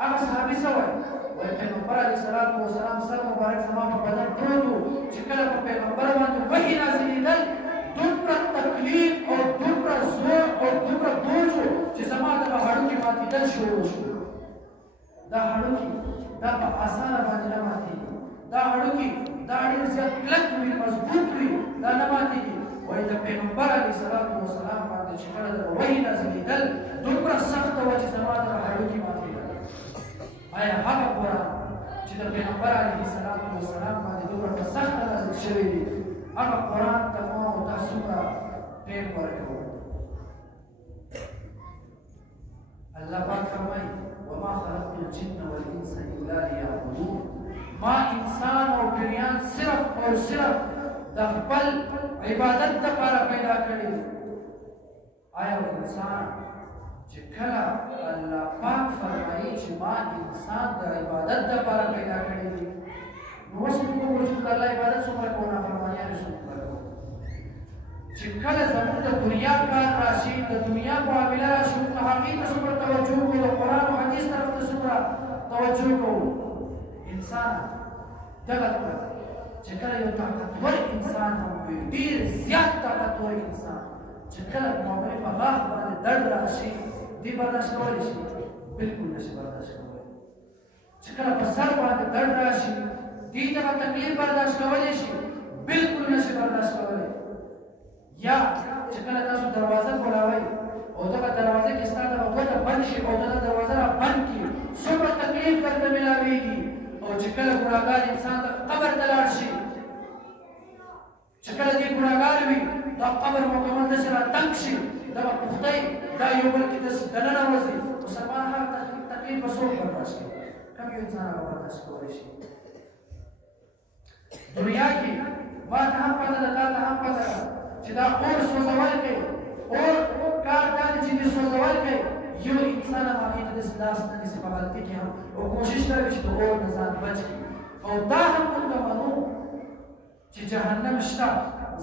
هغه صحابي څه وایي پیغمبر علیه السلام سر مبارک زما په بدن پروت و چې کله په پیغمبر باندې وحي نازلېدل دومره تکلیف او دومره زور او دومره بوج و چې زما دغه هډوکي ماتېدل شروع شو دا هډوکي دا په اسانه باندې نه ماتېږي دا هډوکي دا ډېر زیات کلک وي مضبوط وي دا نه ماتېږي وایي د پیغمبر علیه السلام باندې چې کله دغه وحي نازلېدل دومره سخته وه چې زما دغه هډوکي ماتېدل آیا هغه قرآن چې د پیغمبر علیه السلام باندې دومره په سخته نازل شوی دی هغه قرآن ته ما او تا څومره ټیم ورکوو الله پاک فرمایي وما خلقت الجن والانس الا لیعبدون ما انسان او پیریان صرف او صرف د خپل عبادت دپاره پیدا کړي آیا انسان چې کله الله پاک فرمایي چې ما انسان د عبادت دپاره پیدا کړی دی نو اوس موږ وګورو چې د الله عبادت څومره کوو نافرمانیانې څومره کوو چې کله زموږ د دنیا کار راشي د دنیا معامله راشي نو هغې ته څومره توجه کوو د قرآن او حدیث طرف ته څومره توجه کوو انسان دغه چې کله یو طاقتور انسان هم وي ډېر زیات طاقتور انسان چې کله معاملې په غاښ باندې درد راشي دې برداشت کولی شي بلکل نشي برداشت کولی چې کله په سر باندې درد راشي دې دغه تکلیف برداشت کولی شي بلکل نشي برداشت کولی یا چې کله تاسو دروازه کولاوئ او دغه دروازه کې ستا دغه ګوته بند شي او دغه دروازه را بند کړي څومره تکلیف درته ملاویږي او چې کله ګناهګار انسان ته قبر ته لاړ شي چې کله دې ګناهګار وي دا قبر مکمل داسې را تنګ شي دغه پختۍ دا یو بل کې داسې دننه وځي مسلمان هغه تکلیف به څوک برداشت کوي کوم یو انسان هغه برداشت کولی شي دنیا کې ما ته هم پته ده تا ته هم پته ده چې دا اور سوځول کوي اور کار دا دی چې دې سوځول کوي یو انسان هم هغې ته داسې لاس نه نیسي په غلطۍ کې هم او کوشش کوي چې د اور نه ځان بچ کړي او دا هم موږ منو چې جهنم شته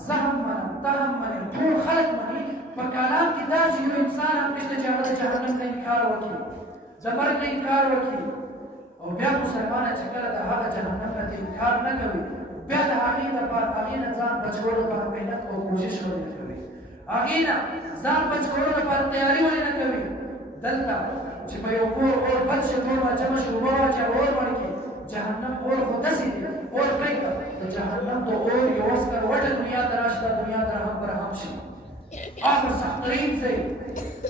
زه هم منم ته هم منې ټول خلک مني په کلام کې داسې یو انسان هم نشته چې هغه د جهنم نه انکار وکړي د مرګ نه انکار وکړي او بیا مسلمانه چې کله د هغه جهنم نه انکار نه کوي بیا د هغې نه ځان بچولو لپاره محنت او کوشش ولې نه کوي هغې نه ځان بچولو لپاره تیاري ولې نه کوي دلته چې په یو کور اور بل شي ټول راجمع شي اوبه واچوي اور مړ کړي جهنم اور خو داسې دی اور پرېږده د جهنم د اور یو عسکر وټه دنیا ته راشي دا دنیا ته رحم برحم شي آخر سخترین ځای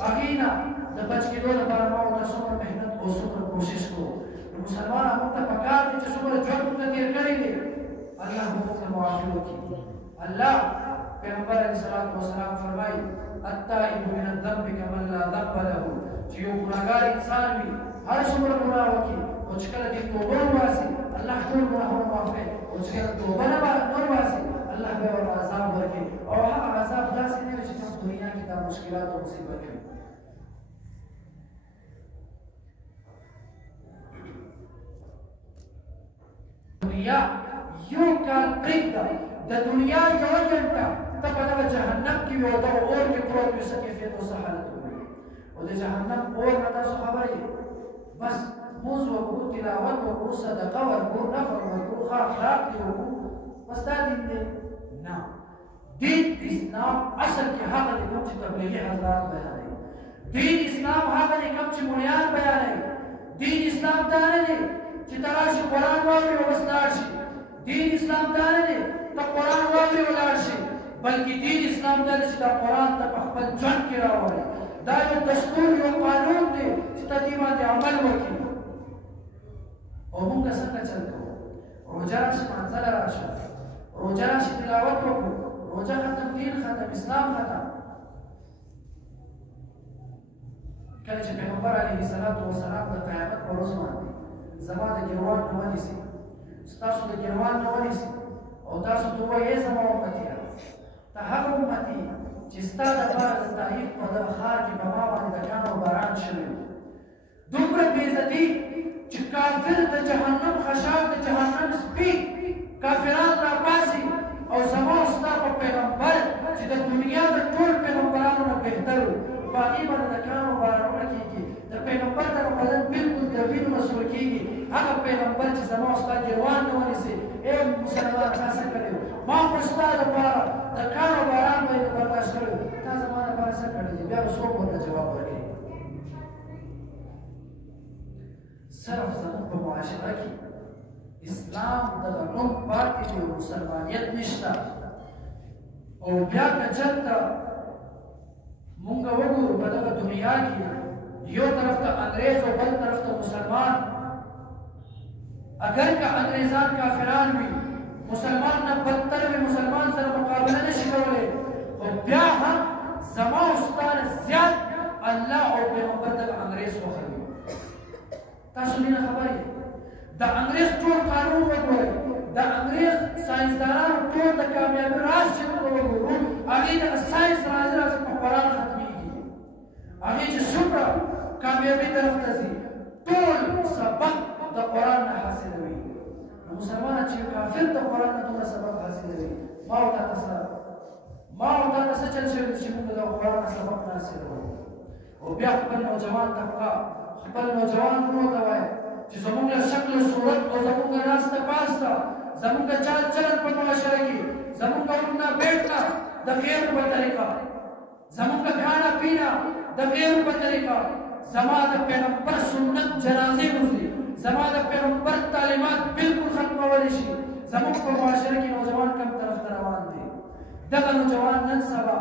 هغې نه د بچ کېدو لپاره ما ورته څومره محنت او څومره کوشش کړو نو مسلمانان موږ ته پکار دی چې څومره ژوند موږ ته تېر کړی دی الله موږ ته معافي وکړي الله پیغمبر علیه السلام فرمایي التائب من الذنب کمن لا ذنب له چې یو ګناهګار انسان وي هر څومره ګناه وکړي او چې کله دې توبه وباسي الله ټول ګناهونه معاف کوي او چې کله توبه نه وباسي الله به ورته عذاب ورکړي او هغه عذاب داسې نه وي چې کوم دنیا کې دا مشکلات او مصیبت وي دنیا یو کال پرېږده د دنیا یوه ګنټه ته په دغه جهنم کې وي او دغه اور کې پروت وي څه کیفیت او څه حالت وي او د جهنم اور نه تاسو خبر یې بس موز وکړو تلاوت وکړو صدقه ورکړو نفل وکړو ښه اخلاق دې وکړو بس دا دین دی نه دین اسلام اصل کې هغه دی کوم چې تبلیغي حضرات بیانوي دین اسلام هغه دی کوم چې مونیان بیانوي دین اسلام دا نه دی چې ته راشي قرآن واورې او بس لاړ شي دین اسلام دا نه دی ته قرآن واورې او لاړ شي بلکې دین اسلام دا دی چې دا قرآن ته په خپل ژوند کې راولې دا یو دستور یو قانون دی چې ته دې باندې عمل وکړي او موږ څنګه چل کوو روژه راشي منزله راشي روژه راشي تلاوت وکړو روژه ختم دین ختم اسلام ختم کله چې پیغمبر علیه السلام د قیامت په ورځ باندې زما د ګروان نه ونیسي ستاسو د ګروان نه ونیسي او تاسو ته وایي زما امتیه ته هغه امتي چې ستا دپاره د تایید په دغه ښار کې په ما باندې د کانو باران شوی دومره بېعزتي چې کافر د جهنم خشاک د جهنم سپي کافران راپاسي او زما او ستا په پیغمبر چې د دنیا د ټول پیغمبرانو نه بهتر و په هغې باندې د کانو بارانونه کېږي د پیغمبر دغه بدن بلکل د وینو نه سور کېږي هغه پیغمبر چې زما او ستا ګروان نه ونیسي ای مسلمان تا څه کړی ما خو ستا دپاره د کانو باران به یې برداشت کړی تا زما دپاره څه کړی دی بیا به څوک ورته جواب ورکړي صرف زموږ په معاشره کې اسلام دغه نوم پاتې دی او مسلمانیت نشته او بیا که چېرته مونږ وګورو په دغه دنیا کې یو طرف ته انګریز او بل طرف ته مسلمان اگر که انګریزان کافران وي مسلمان نه بدتر وي مسلمان سره مقابله نشي کولی خو بیا هم زما او ستا نه زیات الله او پیغمبر دغه انګریز خوښوي تاسو مینه خبر یې د انګریز ټول قانون وګورئ د انګریز ساینسدانانو ټول د کامیابي راز چې موږ وګورو هغې دغه ساینس راځي په قرآن ختمیږي هغې چې څومره کامیابي طرف ته ځي ټول سبق د قرآن نه حاصلوي نو مسلمانه چې کافر د قرآن نه دومره سبق حاصلوي ما او تا ته څه چل شوي چې موږ د قرآن نه سبق نه حاصلوو او بیا خپل نوجوان طبقه خپل نوجوان ورونو ته وایي چې زموږ له شکل و صورت او زموږ ناسته پاسته زموږ چال چلن په معاشره کې زموږ اٹھنا بیٹھنا د غیر په طریقه زموږ کھانا پینا د غیر په طریقه زما د پیغمبر سنت جنازې وځي زما د پیغمبر تعلیمات بالکل ختمولی شي زموږ په معاشره کې نوجوان کم طرف ته روان دي دغه نوجوان نن سبا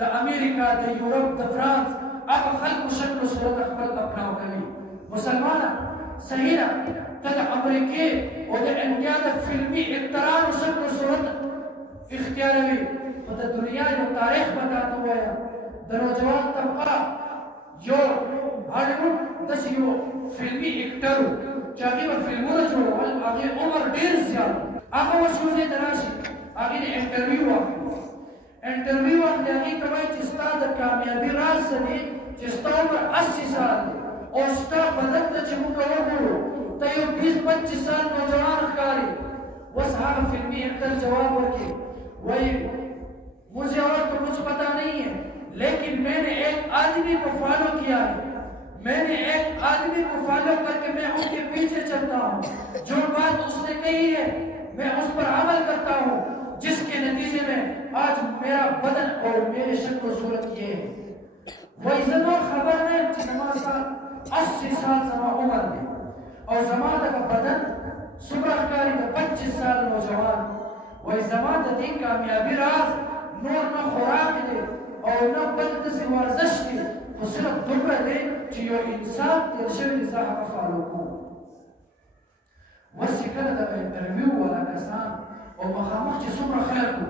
د امریکا د یورپ د فرانس هغه خلکو شکل و صورت خپل اپناو کوي مسلمانه صحیح ده ته د امریکې او د انډیا د فلمي اکترانو شکل و صورت اختیاروي خو د دنیا یو تاریخ به تاته ووایم د نوجوان طبقه یو هالیوډ داسې یو فلمي اکټر و چې هغې به فلمونه جوړول هغې عمر ډېر زیات هغه اوس یو ځای ته راشي هغې د انټرویو واخلي انټرویو واخلي هغې ته وایي چې ستا د کامیابي راز څه دی چې ستا عمر 80 سال دی او ستا بدن ته چې موږ وګورو ته یو 20-25 سال نوجوان ښکاري اوس هغه فلمي اکټر جواب ورکړي وایي मुझे और तो कुछ पता नहीं है लेकिन मैंने एक आदमी को फॉलो किया है मैंने एक आदमी को फॉलो करके मैं उसके पीछे चलता हूँ जो बात उसने कही है मैं उस पर अमल करता हूँ जिसके नतीजे में आज मेरा बदन और मेरी शक्ल सूरत ये है वही जमा खबर में 80 साल जमा उम्र में और जमाना का बदन सुबहकारी का 25 साल नौजवान वही जमाना दी कामयाबी राज نور نه خوراک دی او نه بل داسې ورزش دی خو صرف دومره دی چې یو انسان تېر شوی دی زه هغه فالو کوم اوس چې کله دغه انټرویو والا کسان او مخامخ چې څومره خلک وو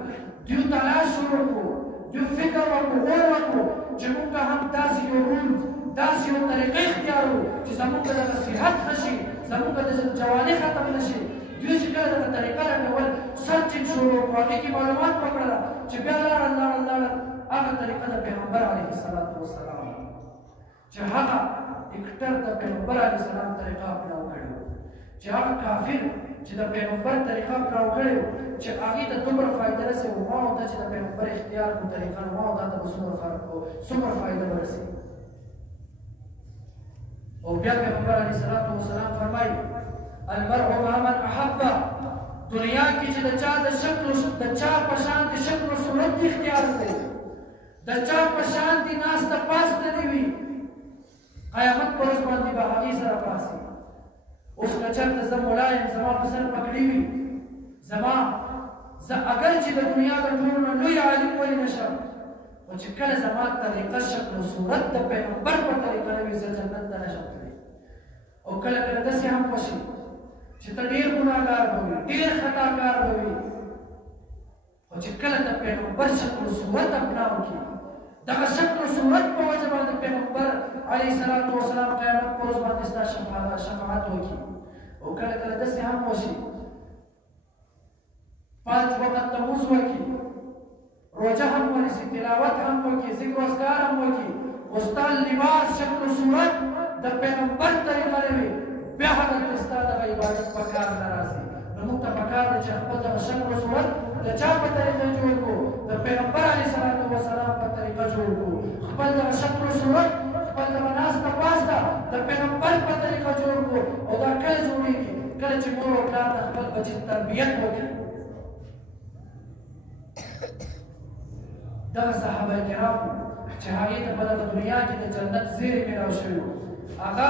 دوی تلاش شروع کړو دوی فکر وکړو غور وکړو چې موږ هم داسې یو رولز داسې یو طریقه اختیار وو چې زموږ دغه صحت ښه شي زموږ د جوانۍ ختم نه شي دوی چې کله دغه طریقه راډول سرچینګ شروع کړو هغې کې معلومات وکړله چې بیا لاړل هغه طریقه د پیغمبر علیه السلام چې هغه اکټر د پیغمبر علیه السلام طریقه اپناو کړې چې هغه کافر چې د پیغمبر طریقه اپناو کړې چې هغې ته دومره فایده رسوي ما او ته چې د پیغمبر اختیار کړو طریقه ما او تا ته به څومره فایده به رسوي او بیا پیغمبر علیه الصلاة والسلام فرمایي المرء مع من احب، دنیا کې چې د چا په شان د شکل او صورت اختیار کړي، د چا په شان دي ناسته پاسته دي وي، قیامت پر ورځ باندې به هغې سره پاسي. اوس که چېرته زه ملا یم، زما په سر پګړۍ وي، زه اگر چې د دنیا د ټولو نه لوی عالم ولې نه شم، خو چې کله زما طریقه شکل او صورت د پیغمبر په طریقه نه وي، زه جنت ته نه شم تللی. او کله کله داسې هم وشي چې ته ډېر ګناهګار به وي، ډېر خطاکار به وي، خو چې کله د پیغمبر شکل او صورت اپناو کړي، دغه شکل او صورت په وجه باندې پیغمبر علیه الصلاة والسلام قیامت په ورځ باندې ستا شفاعت وکړي. او کله کله داسې هم وشي 5 وخت لمونځ وکړي، روژه هم ونیسي، تلاوت هم وکړي، ذکر و اذکار هم وکړي، خو ستا لباس شکل و صورت د پیغمبر طریقه نه وي، بیا هلته ستا دغه عبادت په کار نه راځي. نو موږ ته پکار ده چې خپل دغه شکل و صورت د چا په طریقه جوړ کړو؟ د پیغمبر علیه الصلاة والسلام په طریقه جوړ کړو. خپل دغه شکل و صورت، خپل دغه ناسته پاسته د پیغمبر په طریقه جوړ کړو. او دا کله جوړېږي؟ کله چې مور او پلار د خپل بچي تربیت وکړي. دغه صحابه کرامو چې هغې ته په دغه دنیا کې د جنت زیری میلاو شوي وو، هغه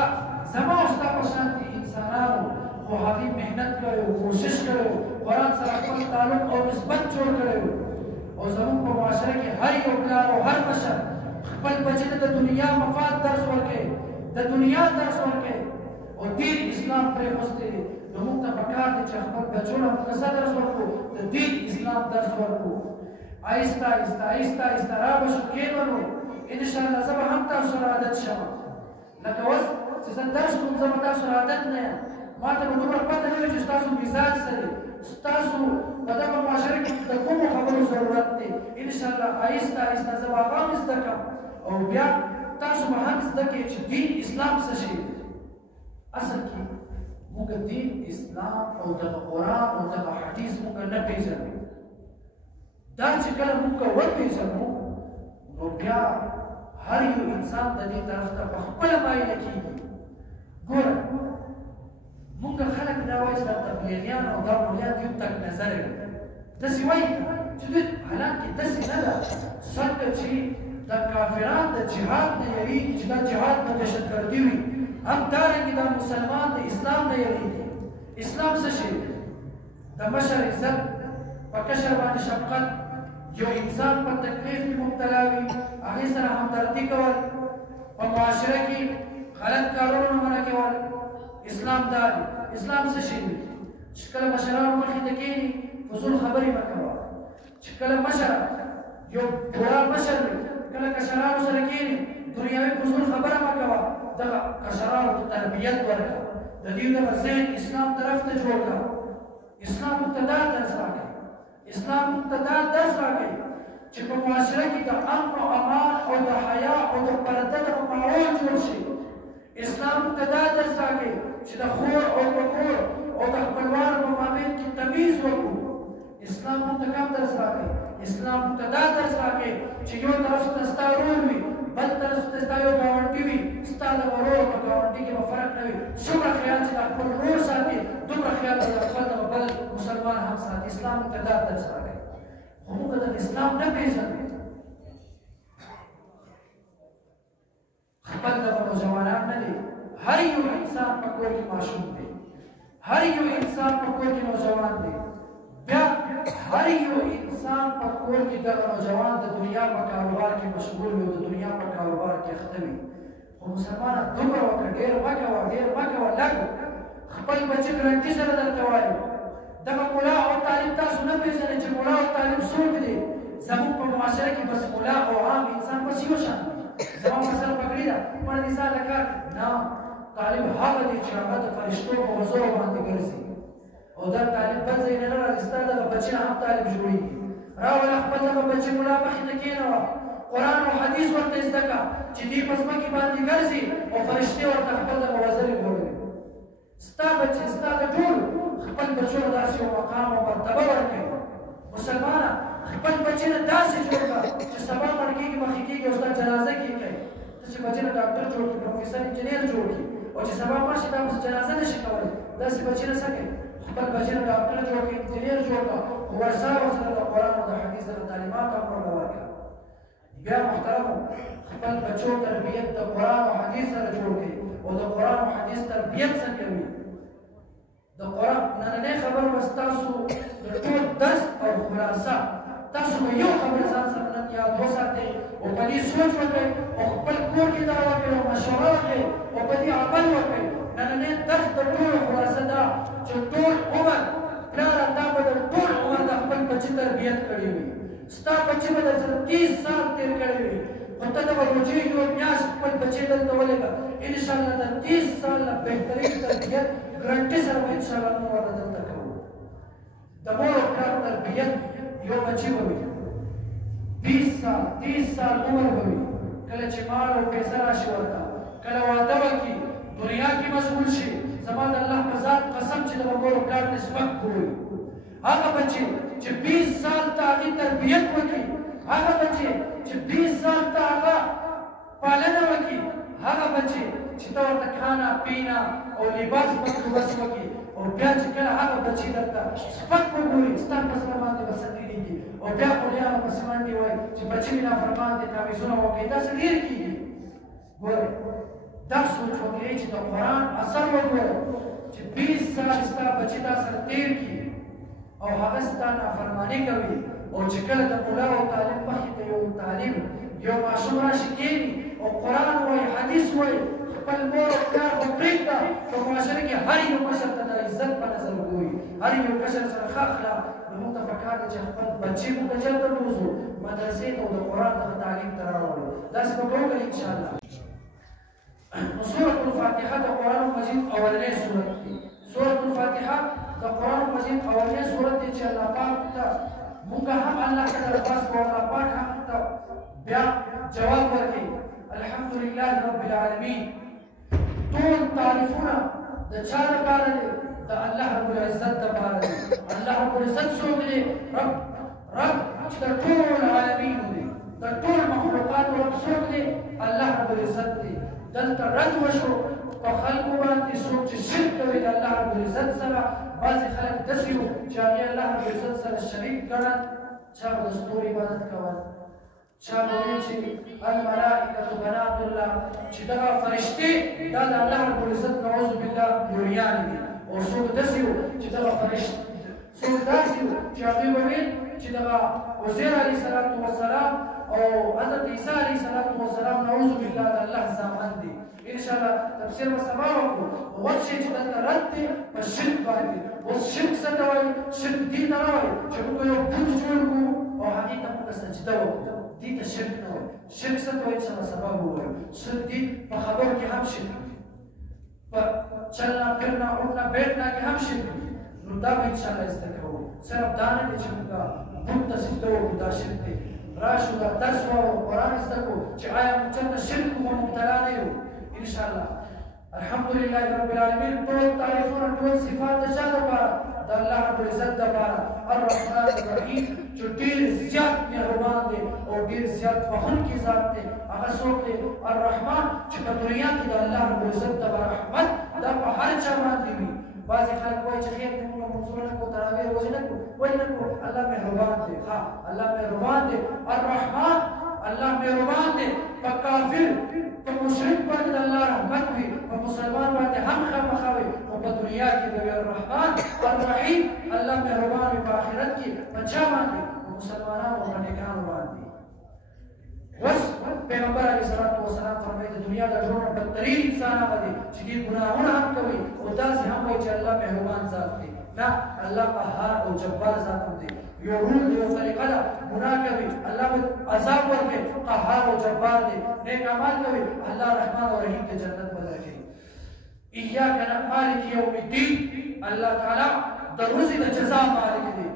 زما او ستا په شانتې انسانانو، خو هغې محنت کړی و، کوشش کړی و، قرآن سره خپل تعلق او نسبت جوړ کړی و. او زموږ په معاشره کې هر یو پلار او هر مشر خپل بچي ته د دنیا مفاد درس ورکوي، د دنیا درس ورکوي، او دین اسلام پرېښودی دی. نو موږ ته پکار دی چې خپل بچو له موږ څه درس ورکړو؟ د دین اسلام درس ورکړو. آهسته آهسته آهسته آهسته را به شو، کېنولو انشاءالله زه به هم تاسو سره عادت شم. لکه اوس چې زه درس کوم، زه به تاسو سره عادت نه یم، ما ته به دومره پته نه وي چې ستاسو مزاج څه دی، ستاسو په دغه معاشره کې د کومو خبرو ضرورت دی. انشاءالله آهسته آهسته زه به هغه هم زده کړم، او بیا تاسو به هم زده کړئ چې دین اسلام څه شی دی. اصل کې موږ دین اسلام او دغه قرآن او دغه حدیث موږ نه پېژنو. دا چې کله موږ وپېژنو، نو بیا هر یو انسان د دې طرف ته په خپله مایله کېږي. ګوره موږ خلک دا وایي چې دا تبلیغیان او دا مولیان یو تک نظره دي، داسې وایي چې دوی حالانکې داسې نه ده. څنګه چې د کافران د جهاد نه یېرېږي چې دا جهاد به دهشتګردي وي، همدارنګې دا مسلمان د اسلام نه یېرېږي. اسلام څه شی دی؟ د مشر عزت، په کشر باندې شفقت، یو انسان په تکلیف کې مبتلا وي هغې سره همدردي کول، په معاشره کې غلط کارونو نه منع کول. اسلام دا دی. اسلام څه شی دی؟ چې کله مشرانو مخې ته کښېني فضول خبرې مه کوه. چې کله مشر یو بوډا مشر وي، کله کشرانو سره کښېني دنیاوي فضول خبره مه کوه، دغه کشرانو ته تربیت ورکړه، د دې دغه ذهن اسلام طرف ته جوړ کړه. اسلام موږ ته دا درس راکوي، اسلام موږ ته دا درس راکوي چې په معاشره کې د امن او امان او د حیا او د پرده د ماحول جوړ شي. اسلام موږ ته دا درس راکوي چې د خور او د مور او د خپلوانو په مابین کې تمیز وکړو. اسلام موږ ته کوم درس راکوي؟ اسلام موږ ته دا درس راکوي چې یو طرف ته ستا ورور وي، بل طرف ته ستا یو ګاونډي وي، ستا د ورور په ګاونډي کې به فرق نه وي. څومره خیال چې د خپل ورور ساتي، دومره خیال چې د خپل بل مسلمان هم ساتي. اسلام موږ ته دا درس راکوي، خو موږ د اسلام نه پېژنو. خپل دغه نوجوانان نه دي، هر یو انسان په کور کې ماشوم دی، هر یو انسان په کور کې نوجوان دی. بیا هر یو انسان په کور کې دغه نوجوان د دنیا په کاروبار کې مشغول وي، د دنیا په کاروبار کې اخته وي. خو مسلمانه دومره وکړه، ډېر مه کوه، ډېر مه کوه، لږ خپل بچي ګرنټي سره درته وایم. دغه ملا او طالب تاسو نه پېژنئ چې ملا او طالب څوک دي. زموږ په معاشره کې بس ملا او عام انسان بس یو شان دي. زما په سر پګړۍ ده، مړه دې ځان له کار نه. طالب هغه دی چې هغه د فرشتو په وزرو باندې ګرځي، او دا طالب بل ځای نه راځي. ستا دغه بچي نه هم طالب جوړېږي. راوله خپل دغه بچي ملا مخې ته کېنوه، قرآن او حدیث ورته زده کړه چې دوی په ځمکې باندې ګرځي او فرشتې ورته خپل دغه وزرې غوړوي. ستا بچي، ستا د ټول خپل بچو له داسې یو مقام او مرتبه ورکوي. مسلمانه خپل بچي نه داسې جوړ کړه چې سبا مړ کېږي، مخې کېږي او ستا جنازه کېږي. ته چې بچي نه ډاکټر جوړ کړي، پروفیسر انجینر جوړ کړي، او چې سبا ماشي دا اوس جنازه نشي کولی داسې بچي نه څه کوي خپل بچي نه ډاکټر جوړ کړي انجینر جوړ کړه خو ورسره ورسره د قرآن او د حدیث د تعلیمات هم ورله ورکړه بیا محترمو خپل بچو تربیت د قرآن او حدیث سره جوړ کړي او د قرآن او حدیث تربیت څنګه وي د قرآن نننۍ خبره بس تاسو د ټول درس او خلاصه تاسو به یو خبره ځان سره نن یاد وساتئ او په دې سوچ وکړئ او خپل کور کې دا وکړئ او مشوره وکړئ او په دې عمل وکړئ نننۍ درس د ټولو خلاصه ده چې ټول عمر پلاره تا به د ټول عمر د خپل بچي تربیت کړې وي ستا بچي به درسره 30 سال تېر کړی وي خو ته د به روجې یوه میاشت خپل بچي دلته ولېږه انشاءالله د 30 سال نه بهترین تربیت ګرنټي سره به انشاءالله موږ ورته دلته کوو د مور او پلار تربیت یو بچي به وي 20 سال 30 سال عمر به وي کله چې مال او پیسه راشي ورته کله واده وکړي دنیا کې مشغول شي زما د الله په ذات قسم چې د مور او پلار ته سپک وي هغه بچي چې 20 سال ته هغې تربیت وکړي هغه بچي چې 20 سال ته هغه پالنه وکړي هغه بچي چې ته ورته کھانا پینا او لباس بندوبست وکړي او بیا چې کله هغه بچي درته سپک وګوري ستا په زړه باندې به څه تېرېږي او بیا مولیانو پسې منډې وایي چې بچي مې نافرمان دی تعویضونه وکړي داسې ډېر کېږي ګورئ دا سوچ وکړئ چې د قرآن اثر وګورئ چې 20 سال ستا بچي تا سره تېر کړي او هغه ستا نافرماني کوي او چې کله د مولا او طالب مخې ته یو طالب یو ماشوم راشي کښېني او قرآن وایي حدیث وایي خپل مور او پلار خو پرېږده په معاشره کې هر یو مشر ته د عزت په نظر وګوري هر یو کشر سره ښه اخلاق نو موږ ته پکار ده چې خپل بچي موږ چېرته بوځو مدرسې ته او د قرآن دغه تعلیم ته راوړو داسې به کوو که انشاءالله نو سورة الفاتحه د قرآن مجید اولنۍ سورت دی سورة الفاتحه د قرآن مجید اولنۍ سورت دی چې الله پاک ته موږ هم الله ته درخواست کوو الله پاک هم ته بیا جواب ورکړي الحمدلله رب العالمین ټول تعریفونه د چا لپاره دي د الله رب العزت لپاره دي الله رب العزت څوک دی رب چې د ټول عالمینو دی د ټول مخلوقاتو رب څوک دی الله رب العزت دی دلته رد وشو په خلکو باندې څوک چې شرک کوي د الله رب العزت سره بعضې خلک داسې وو چې هغې الله رب العزت سره شریک ګڼل چا به د ستوري عبادت کول چا به ویل چې الملائکة بنات الله چې دغه فرشتې دا د الله رب العزت نعوذ بالله لویان دي او څوک داسې وو چې دغه فرشتې څوک داسې وو چې هغوی به ویل چې دغه عزیر علیه السلام او حضرت عیسی علیه السلام نعوذ بالله د الله زامن دي انشاءالله تفسیر به سبا وکړو ورشئ چې دلته رد دی په شرک باندې اوس شرک څه ته وایي شرک دې ته نه وایي چې موږ یو بت جوړ کړو او هغې ته موږ سجده وکړو دې ته شرک نه وایي شرک څه ته وایي انشاءالله سبا ووایو شرک دې په خبرو کې هم شرک په چلنا پھرنا اٹھنا بیٹھنا کې هم شرک نو دا به انشاءالله زده کوو صرف دا نه دی چې موږ بت ته سجده وکړو دا شرک دی راشو دا درس واورو قرآن زده کړو چې آیا موږ چېرته شرک و مبتلا نه یو انشاءالله الحمدلله رب العالمین ټول تعریفونه ټول صفات د چا دپاره د الله رب العزت دپاره الرحمن الرحیم چې ډېر زیات مهربان دی او ډېر زیات بخښونکی ذات دی هغه څوک دی الرحمن چې په دنیا کې د الله رب العزت دپاره رحمت دا په هر چا باندې وي بعضې خلک وایي چې خیر دی موږ منظوره نه کړو تراویح روژې نه کړو ولې نه کړو الله مهربان دی ښه الله مهربان دی الرحمن الله مهربان دی په کافر په مشرک باندې د الله رحمت وي په مسلمان باندې هم خامخا وي او په دنیا کې د الرحمن الرحیم الله مهربان وي په آخرت کې په چا باندې په مسلمانانو او نیکانو باندې اوس پیغمبر علیه الصلاة والسلام فرمایي د دنیا د ټولو نه بدترین انسان هغه دی چې ډېر ګناهونه هم کوي او داسې هم وایي چې الله مهربان ذات دی نه الله قهار او جبار ذات هم دی یو رول دی یو طریقه ده ګناه کوي الله به عذاب ورکوي قهار او جبار دی نیک اعمال کوي الله رحمان او رحیم ته جنت به درکوي ایاک مالک یوم الدین الله تعالی د ورځې د جزا مالک دی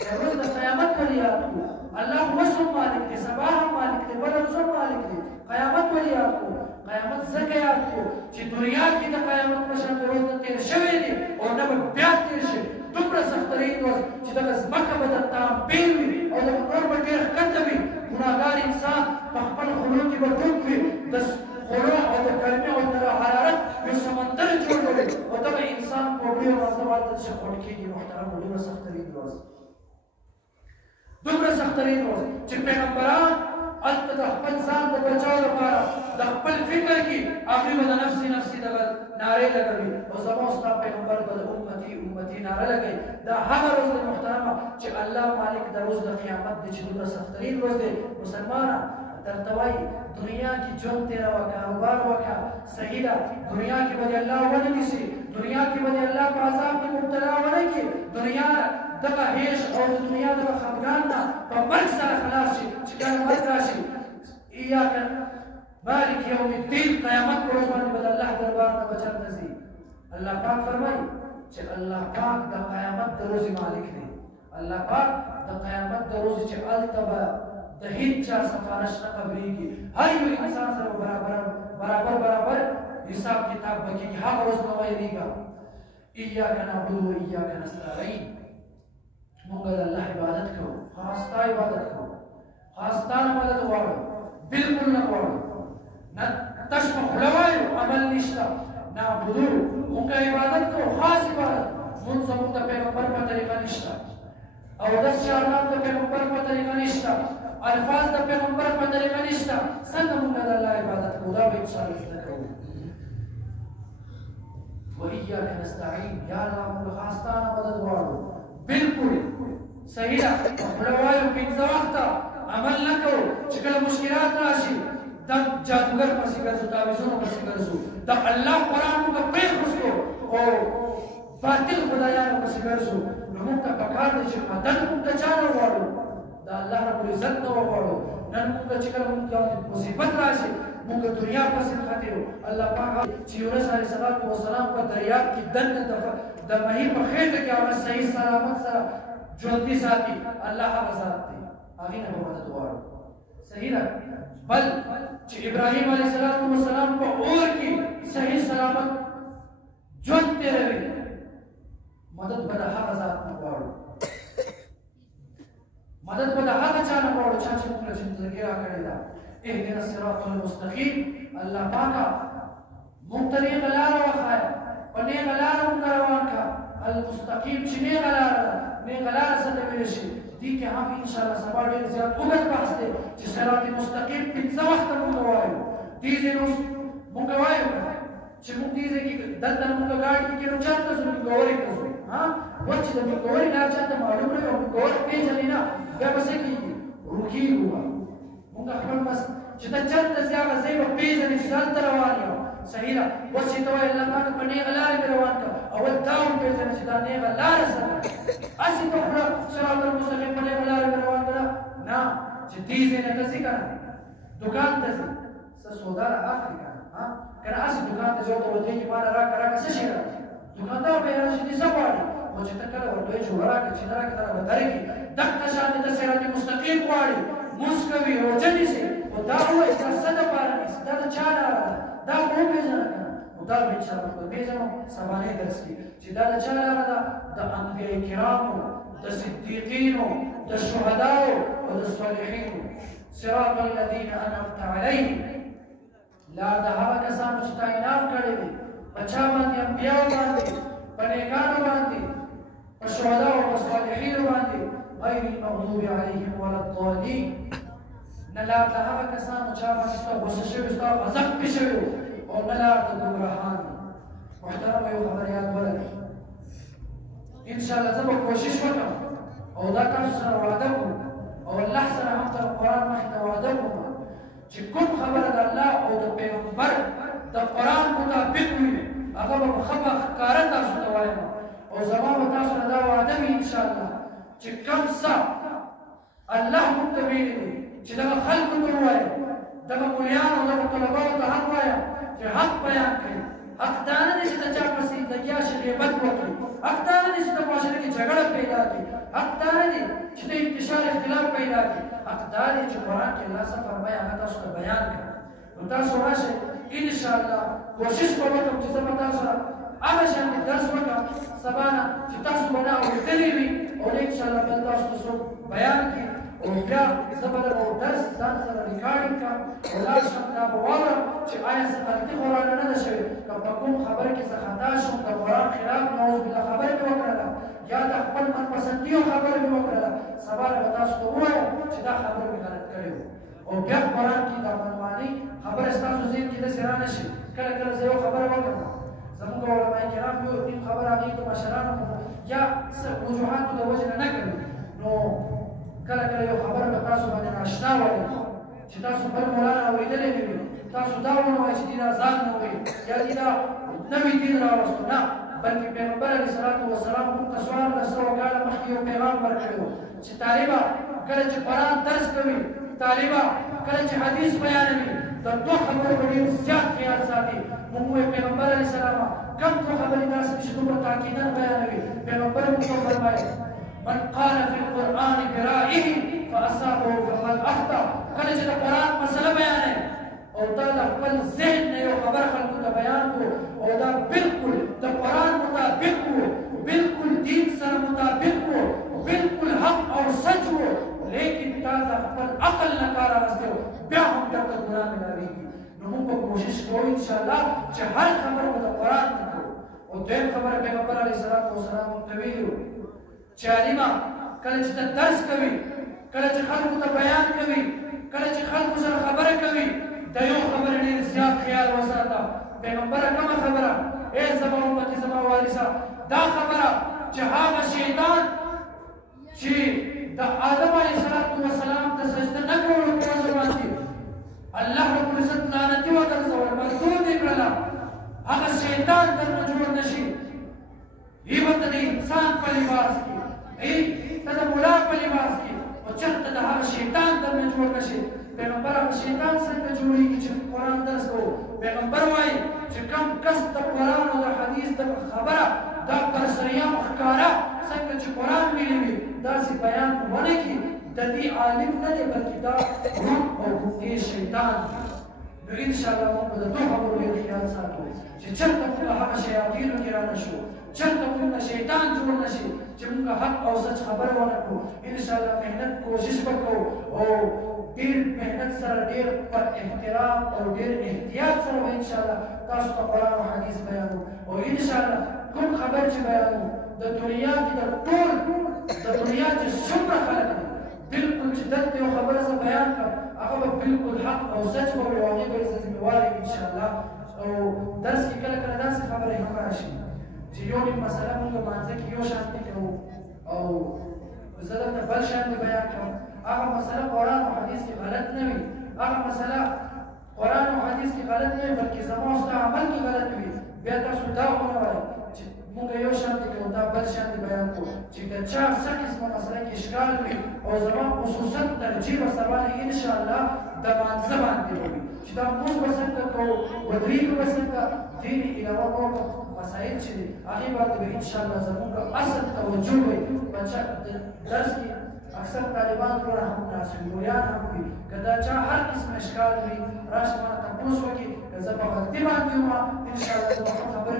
د ورځې د قیامت ولې یاد کړو الله اوس هم مالک دی سبا هم مالک دی بله ورځ هم مالک دی قیامت ولې یاد کړو قیامت ځکه یاد کړو چې دنیا کې د قیامت په شان ورځ نه تېر شوی دی او نه به بیا تېر شي دومره سخترین ورځ چې دغه ځمکه به د تامبېل وي او د نور به ډېر ښکته وي ګناهګار انسان په خپل خولو کې به ډوب وي د خولو او د ګرمۍ او د حرارت یو سمندر انسان کوړی او ځوالته شپون کېږي محترم دومره سخترین ورځ چې پیغمبران هلته د خپل ځان د بچاو لپاره د خپل فکر کې هغوی به د نفسي دغه نارې لګوي او زما ستا پیغمبر به د امتي ناره لګوي دا هغه ورځ دی محترمه چې الله مالک د روز د قیامت دی چې دومره سخترین ورځ دی مسلمانه درته وایي دنیا کې ژوند تېروه کاروبار وکړه صحیح ده دنیا کې به دې الله ونه نیسي دنیا کې به دې الله په عذاب کې مبتلا ونه کړي دنیا دغه هیش او د دنیا دغه خفګان نه په مرګ سره خلاص شي چې کله مرګ راشي ایاک مالک یوم الدین قیامت په ورځ باندې به د الله دربار نه به چرته ځي الله پاک فرمایي چې الله پاک د قیامت د ورځې مالک دی الله پاک د قیامت د ورځې چې هلته به د هیڅ چا سفارش نه قبلېږي هر یو انسان سره برابر حساب کتاب به کېږي هغه ورځ به ویلېږه ایاک نعبد و ایاک نستعین موږ د الله عبادت کوو خاص تا عبادت کوو خاص تا نه مدد غواړو بالکل نه غواړو نه تش په خوله وایو عمل نشته نعبدو موږ عبادت کوو خاص عبادت مونږ زموږ د پیغمبر په طریقه نشته اودس شهادت د پیغمبر په طریقه نشته الفاظ د پیغمبر په طریقه نشته څنګه موږ د الله عبادت کوو دا به انشاءالله زده کوو وإياك نستعين یا الله موږ خاص تا نه مدد غواړو بالکل صحیح ده خوله وایو پنځه وخته عمل نه کوو چې کله مشکلات راشي د جادوګر پسې ګرځو تعویذونو پسې ګرځو د الله قرآن موږ پرېښوستو او باطل خدایانو پسې ګرځو نو موږ ته پکار دی چې مدد موږ د چا نه غواړو د الله رب العزت نه وغواړو نن موږ چې کله موږ ته مصیبت راشي موږ دنیا پسې نښتې یو الله پاک چې یونس علیه السلام په دریاب کې دننه د مهي په خېټه کې هغه صحیح سلامت سره ژوندي ساتي الله هغه ذات دی هغې نه به مدد غواړو صحیح ده بل چې ابراهیم علیه السلام په اور کې صحیح سلامت ژوند تېروي مدد به د هغه ذات نه غواړو مدد به د هغه چا نه غواړو چا چې موږ له زندګي راکړې ده اهدنا الصراط المستقیم الله پاکه موږ ته نیغه لاره وښایه په نیغه لاره موږ روان کړه المستقیم چې نیغه لاره ده نیغه لاره څه ته ویلی شي دې کې هم انشاءالله سبا ډېر زیات اوږد بحث دی چې صراط مستقیم پنځه وخته موږ وایو دې ځای موږ وایو چې موږ دې ځای کې دلته موږ ګاډي کې کېنو چېرته ځو مونږورې ته ځو اوس چې د مونږورې لار چاته معلوم نه وي او مونږور پېژنې نه بیا به څه کېږي روکېږو به مونږ خپل چې ته چېرته ځې هغه ځای به پېژنې چې دلته روان یم صحیح ده اوس چې ته وایې الله پاکه په نیغه لارې مې روان کړه اول دا وپېژنه چې دا نیغه لاره څه ده هسې په خوله صراط المستقیم په نیغه لارې مې روان کړه نه چې دې ځای نه ته ځې که نه دوکان ته ځې څه سودا رااخلي که نه که نه هسې دوکان ته ځې ورته ودرېږي ما نه راکړه څه شي راکړي دوکاندار به یې راشي دې څه غواړي خو چې ته کله ورته وایې چې وراکړه چې نه راکړه درله به درکړي دغه شانې ته صراط مستقیم غواړي مونځ کوي روژه نیسي خو دا ووایي دا څه دپاره نیسي دا د چا لاره ده دا خو وپېژنه که نه نو دا به انشاءالله موږ پېژنو سبانۍ درس کې چې دا د چا لاره ده د انبیاء کرامو د صدیقینو د شهداو او د صالحینو صراط الذین انعمت علیهم لار د هغه کسانو چې تا انعام کړی دی په چا باندې انبیاو باندې په نیکانو باندې په شهداو او په صالحینو باندې غیر المغضوب علیهم ولا الضالین نه لار د هغه کسانو چا باندې ستا غصه شوي ستا غضب پې شوي او نه لار د ګمراهانو محترمه یو خبر یاد ولرئ انشاءالله زه به کوشش وکړم او دا تاسو سره وعده کوم او الله سره هم تر قرآن مخې ته وعده کوم چې کوم خبره د الله او د پیغمبر د قرآن مطابق وي هغه به په ښه ښکاره تاسو ته وایم او زما به تاسو نه دا وعده وي انشاءالله چې کوم څه الله موږ ته ویلي دي چې دغه خلکو ته ووایه دغه ملیانو دغه طلباو ته هم وایه چې حق بیان کړي حق دا نه دی چې د چا پسې لګیا شي غیبت وکړي حق دا نه دی چې د معاشره کې جګړه پیدا کړي حق دا نه دی چې د انتشار اختلاف پیدا کړي حق دا دی چې قرآن کې الله څه فرمایي هغه تاسو ته بیان کړي نو تاسو راشئ انشاءالله کوشش به وکړم چې زه به تاسو سره هغه شانې درس وکړم سبا نه چې تاسو به نه اورېدلي وي او انشاءالله بل تاسو ته څوک بیان کړي او بیا زه به دغه درس ځان سره ریکارډینګ کړم ولاړ شم دا به واورم چې آیا څه غلطي خو رانه نه ده شوې که په کوم خبره کې څه خطا شم د قرآن خلاف نعوذ بالله خبره مې وکړله یا د خپل منپسندیو خبره مې وکړله سبا به تاسو ته ووایم چې دا خبره مې غلط کړې وه او بیا قرآن کې دا منمانۍ خبره ستاسو ذهن کې داسې را نه شي کله کله زه یو خبره وکړم زموږ علماء کرام یو دین خبره هغې د مشرانو یا څه وجوهاتو د وجې نه کوي نو کله کله یو خبره به تاسو باندې ناشنا ولګي چې تاسو بل مولانا اورېدلی نه وي تاسو دا ونه وایئ چې دې دا ځان نه وایي یا دې دا نوي دین راوستو نه بلکې پیغمبر علیه الصلاة وسلام موږ ته څوارلس سوه کاله مخکې یو پیغام ورکړی و چې طالبه کله چې قرآن درس کوي طالبه کله چې حدیث بیانوي د دوه خبرو به ډېر زیات خیال ساتي موږ وایي پیغمبر علیه السلام کم دوه خبرې داسې دي چې دومره تاکیدا بیانوي پیغمبر موږ ته فرمایي من قال في القرآن برائه فأصابه فقد أخطأ کله چې د قرآن مسله بیانوي او دا د خپل ذهن نه یو خبره خلکو ته بیان کړو او دا بالکل د قرآن مطابق و بالکل دین سره مطابق و بالکل حق او سچ و لیکن تا د خپل عقل نه کار اخیستی و بیا هم درته ګناه ملاویږي نو موږ به کوشش کوو انشاءالله چې هر خبره به د قرآن نه کوو او دویم خبره پیغمبر علیه الصلاة وسلام موږ ته ویلي وو چې عالمه کله چې ته درس کوي کله چې خلکو ته بیان کوي کله چې خلکو سره خبره کوي د یو خبرې ډېر زیات خیال وساته پیغمبره کومه خبره ای زما امتي زما وارثه دا خبره چې هغه شیطان چې د آدم علیه السلام ته سجده نه کولو په وجه باندې الله رب العزت لعنتي وګرځول مردود یې کړله هغه شیطان درنه جوړ نه شي ای به ته د انسان په لباس کې ای ته د ملا په لباس کې او چېرته د هغه شیطان درنه جوړ نه شي پیغمبر هغه شیطان څنګه جوړېږي چې قرآن درس کوو پیغمبر وایي چې کوم کس د قرآن او د حدیث د خبره دا پر سریام ښکاره څنګه چې قرآن ویلي وي داسې بیان ونه کړي د دې عالم نه دی بلکې دا روح او ګونګې شیطان نو انشاءالله موږ به د دوه خبرو ډېر خیال ساتو چې چېرته موږ هغه شیاطینو کې را نه شو چېرته موږ نه شیطان جوړ نه شي چې موږ حق او سچ خبره ونه کړو انشاءالله محنت کوشش به کوو او ډېر محنت سره ډېر پر احترام او ډېر احتیاط سره به انشاءالله تاسو ته قرآن او حدیث بیانو او انشاءالله کوم خبر چې بیانو د دنیا کې د ټول د دنیا چې څومره خلک دي بالکل چې دلته یو خبره زه بیان کړم هغه به بالکل حق او سچ به وي او هغې به یې زه ذمهوار یم انشاءالله او درس کې کله کله داسې خبرې هم راشي چې یو نیم مسله مونږ لمانځه کې یو شانتې کوو او زه درته بل شانتې بیان کړم هغه مسله قرآن او حدیث کې غلط نه وي هغه مسله قرآن او حدیث کې غلط نه وي بلکې زما او ستا عمل کې غلط وي بیا تاسو دا ونه وایئ چې مونږ یو شانتې کوو دا بل شانتې بیان کړو چې د چا څه قسمه مسله کې اشکال وي او زما خصوصا ترجیح به سبا انشاءالله د مانځه باندې به وي چې دا مونږ به څنګه کوو ودرېږو به څنګه دین علاوه نور مسایل چې دي هغې باندې به انشاءالله زموږ اصل توجه وي په درس کې اکثر طالبان ورونه هم ناست وي مولیان هم وي که دا چا هر قسم اشکال وي راشي مانه تپوس وکړي که زه په غلطي باندې وم انشاءالله زه به هم خبرې